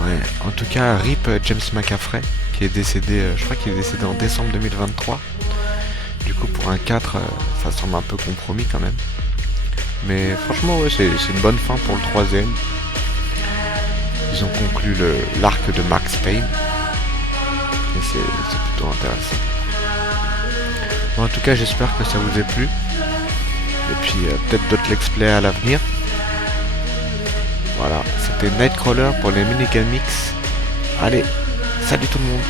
Ouais. En tout cas, RIP James McAfee, qui est décédé, je crois qu'il est décédé en décembre 2023. Du coup, pour un 4, ça semble un peu compromis quand même. Mais franchement, ouais, c'est une bonne fin pour le 3ème. Ils ont conclu l'arc de Max Payne. Et c'est plutôt intéressant. Bon, en tout cas, j'espère que ça vous a plu. Et puis, peut-être d'autres let's play à l'avenir. Voilà, c'était Nightcrawler pour les Minigun Mix. Allez, salut tout le monde.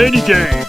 Many games.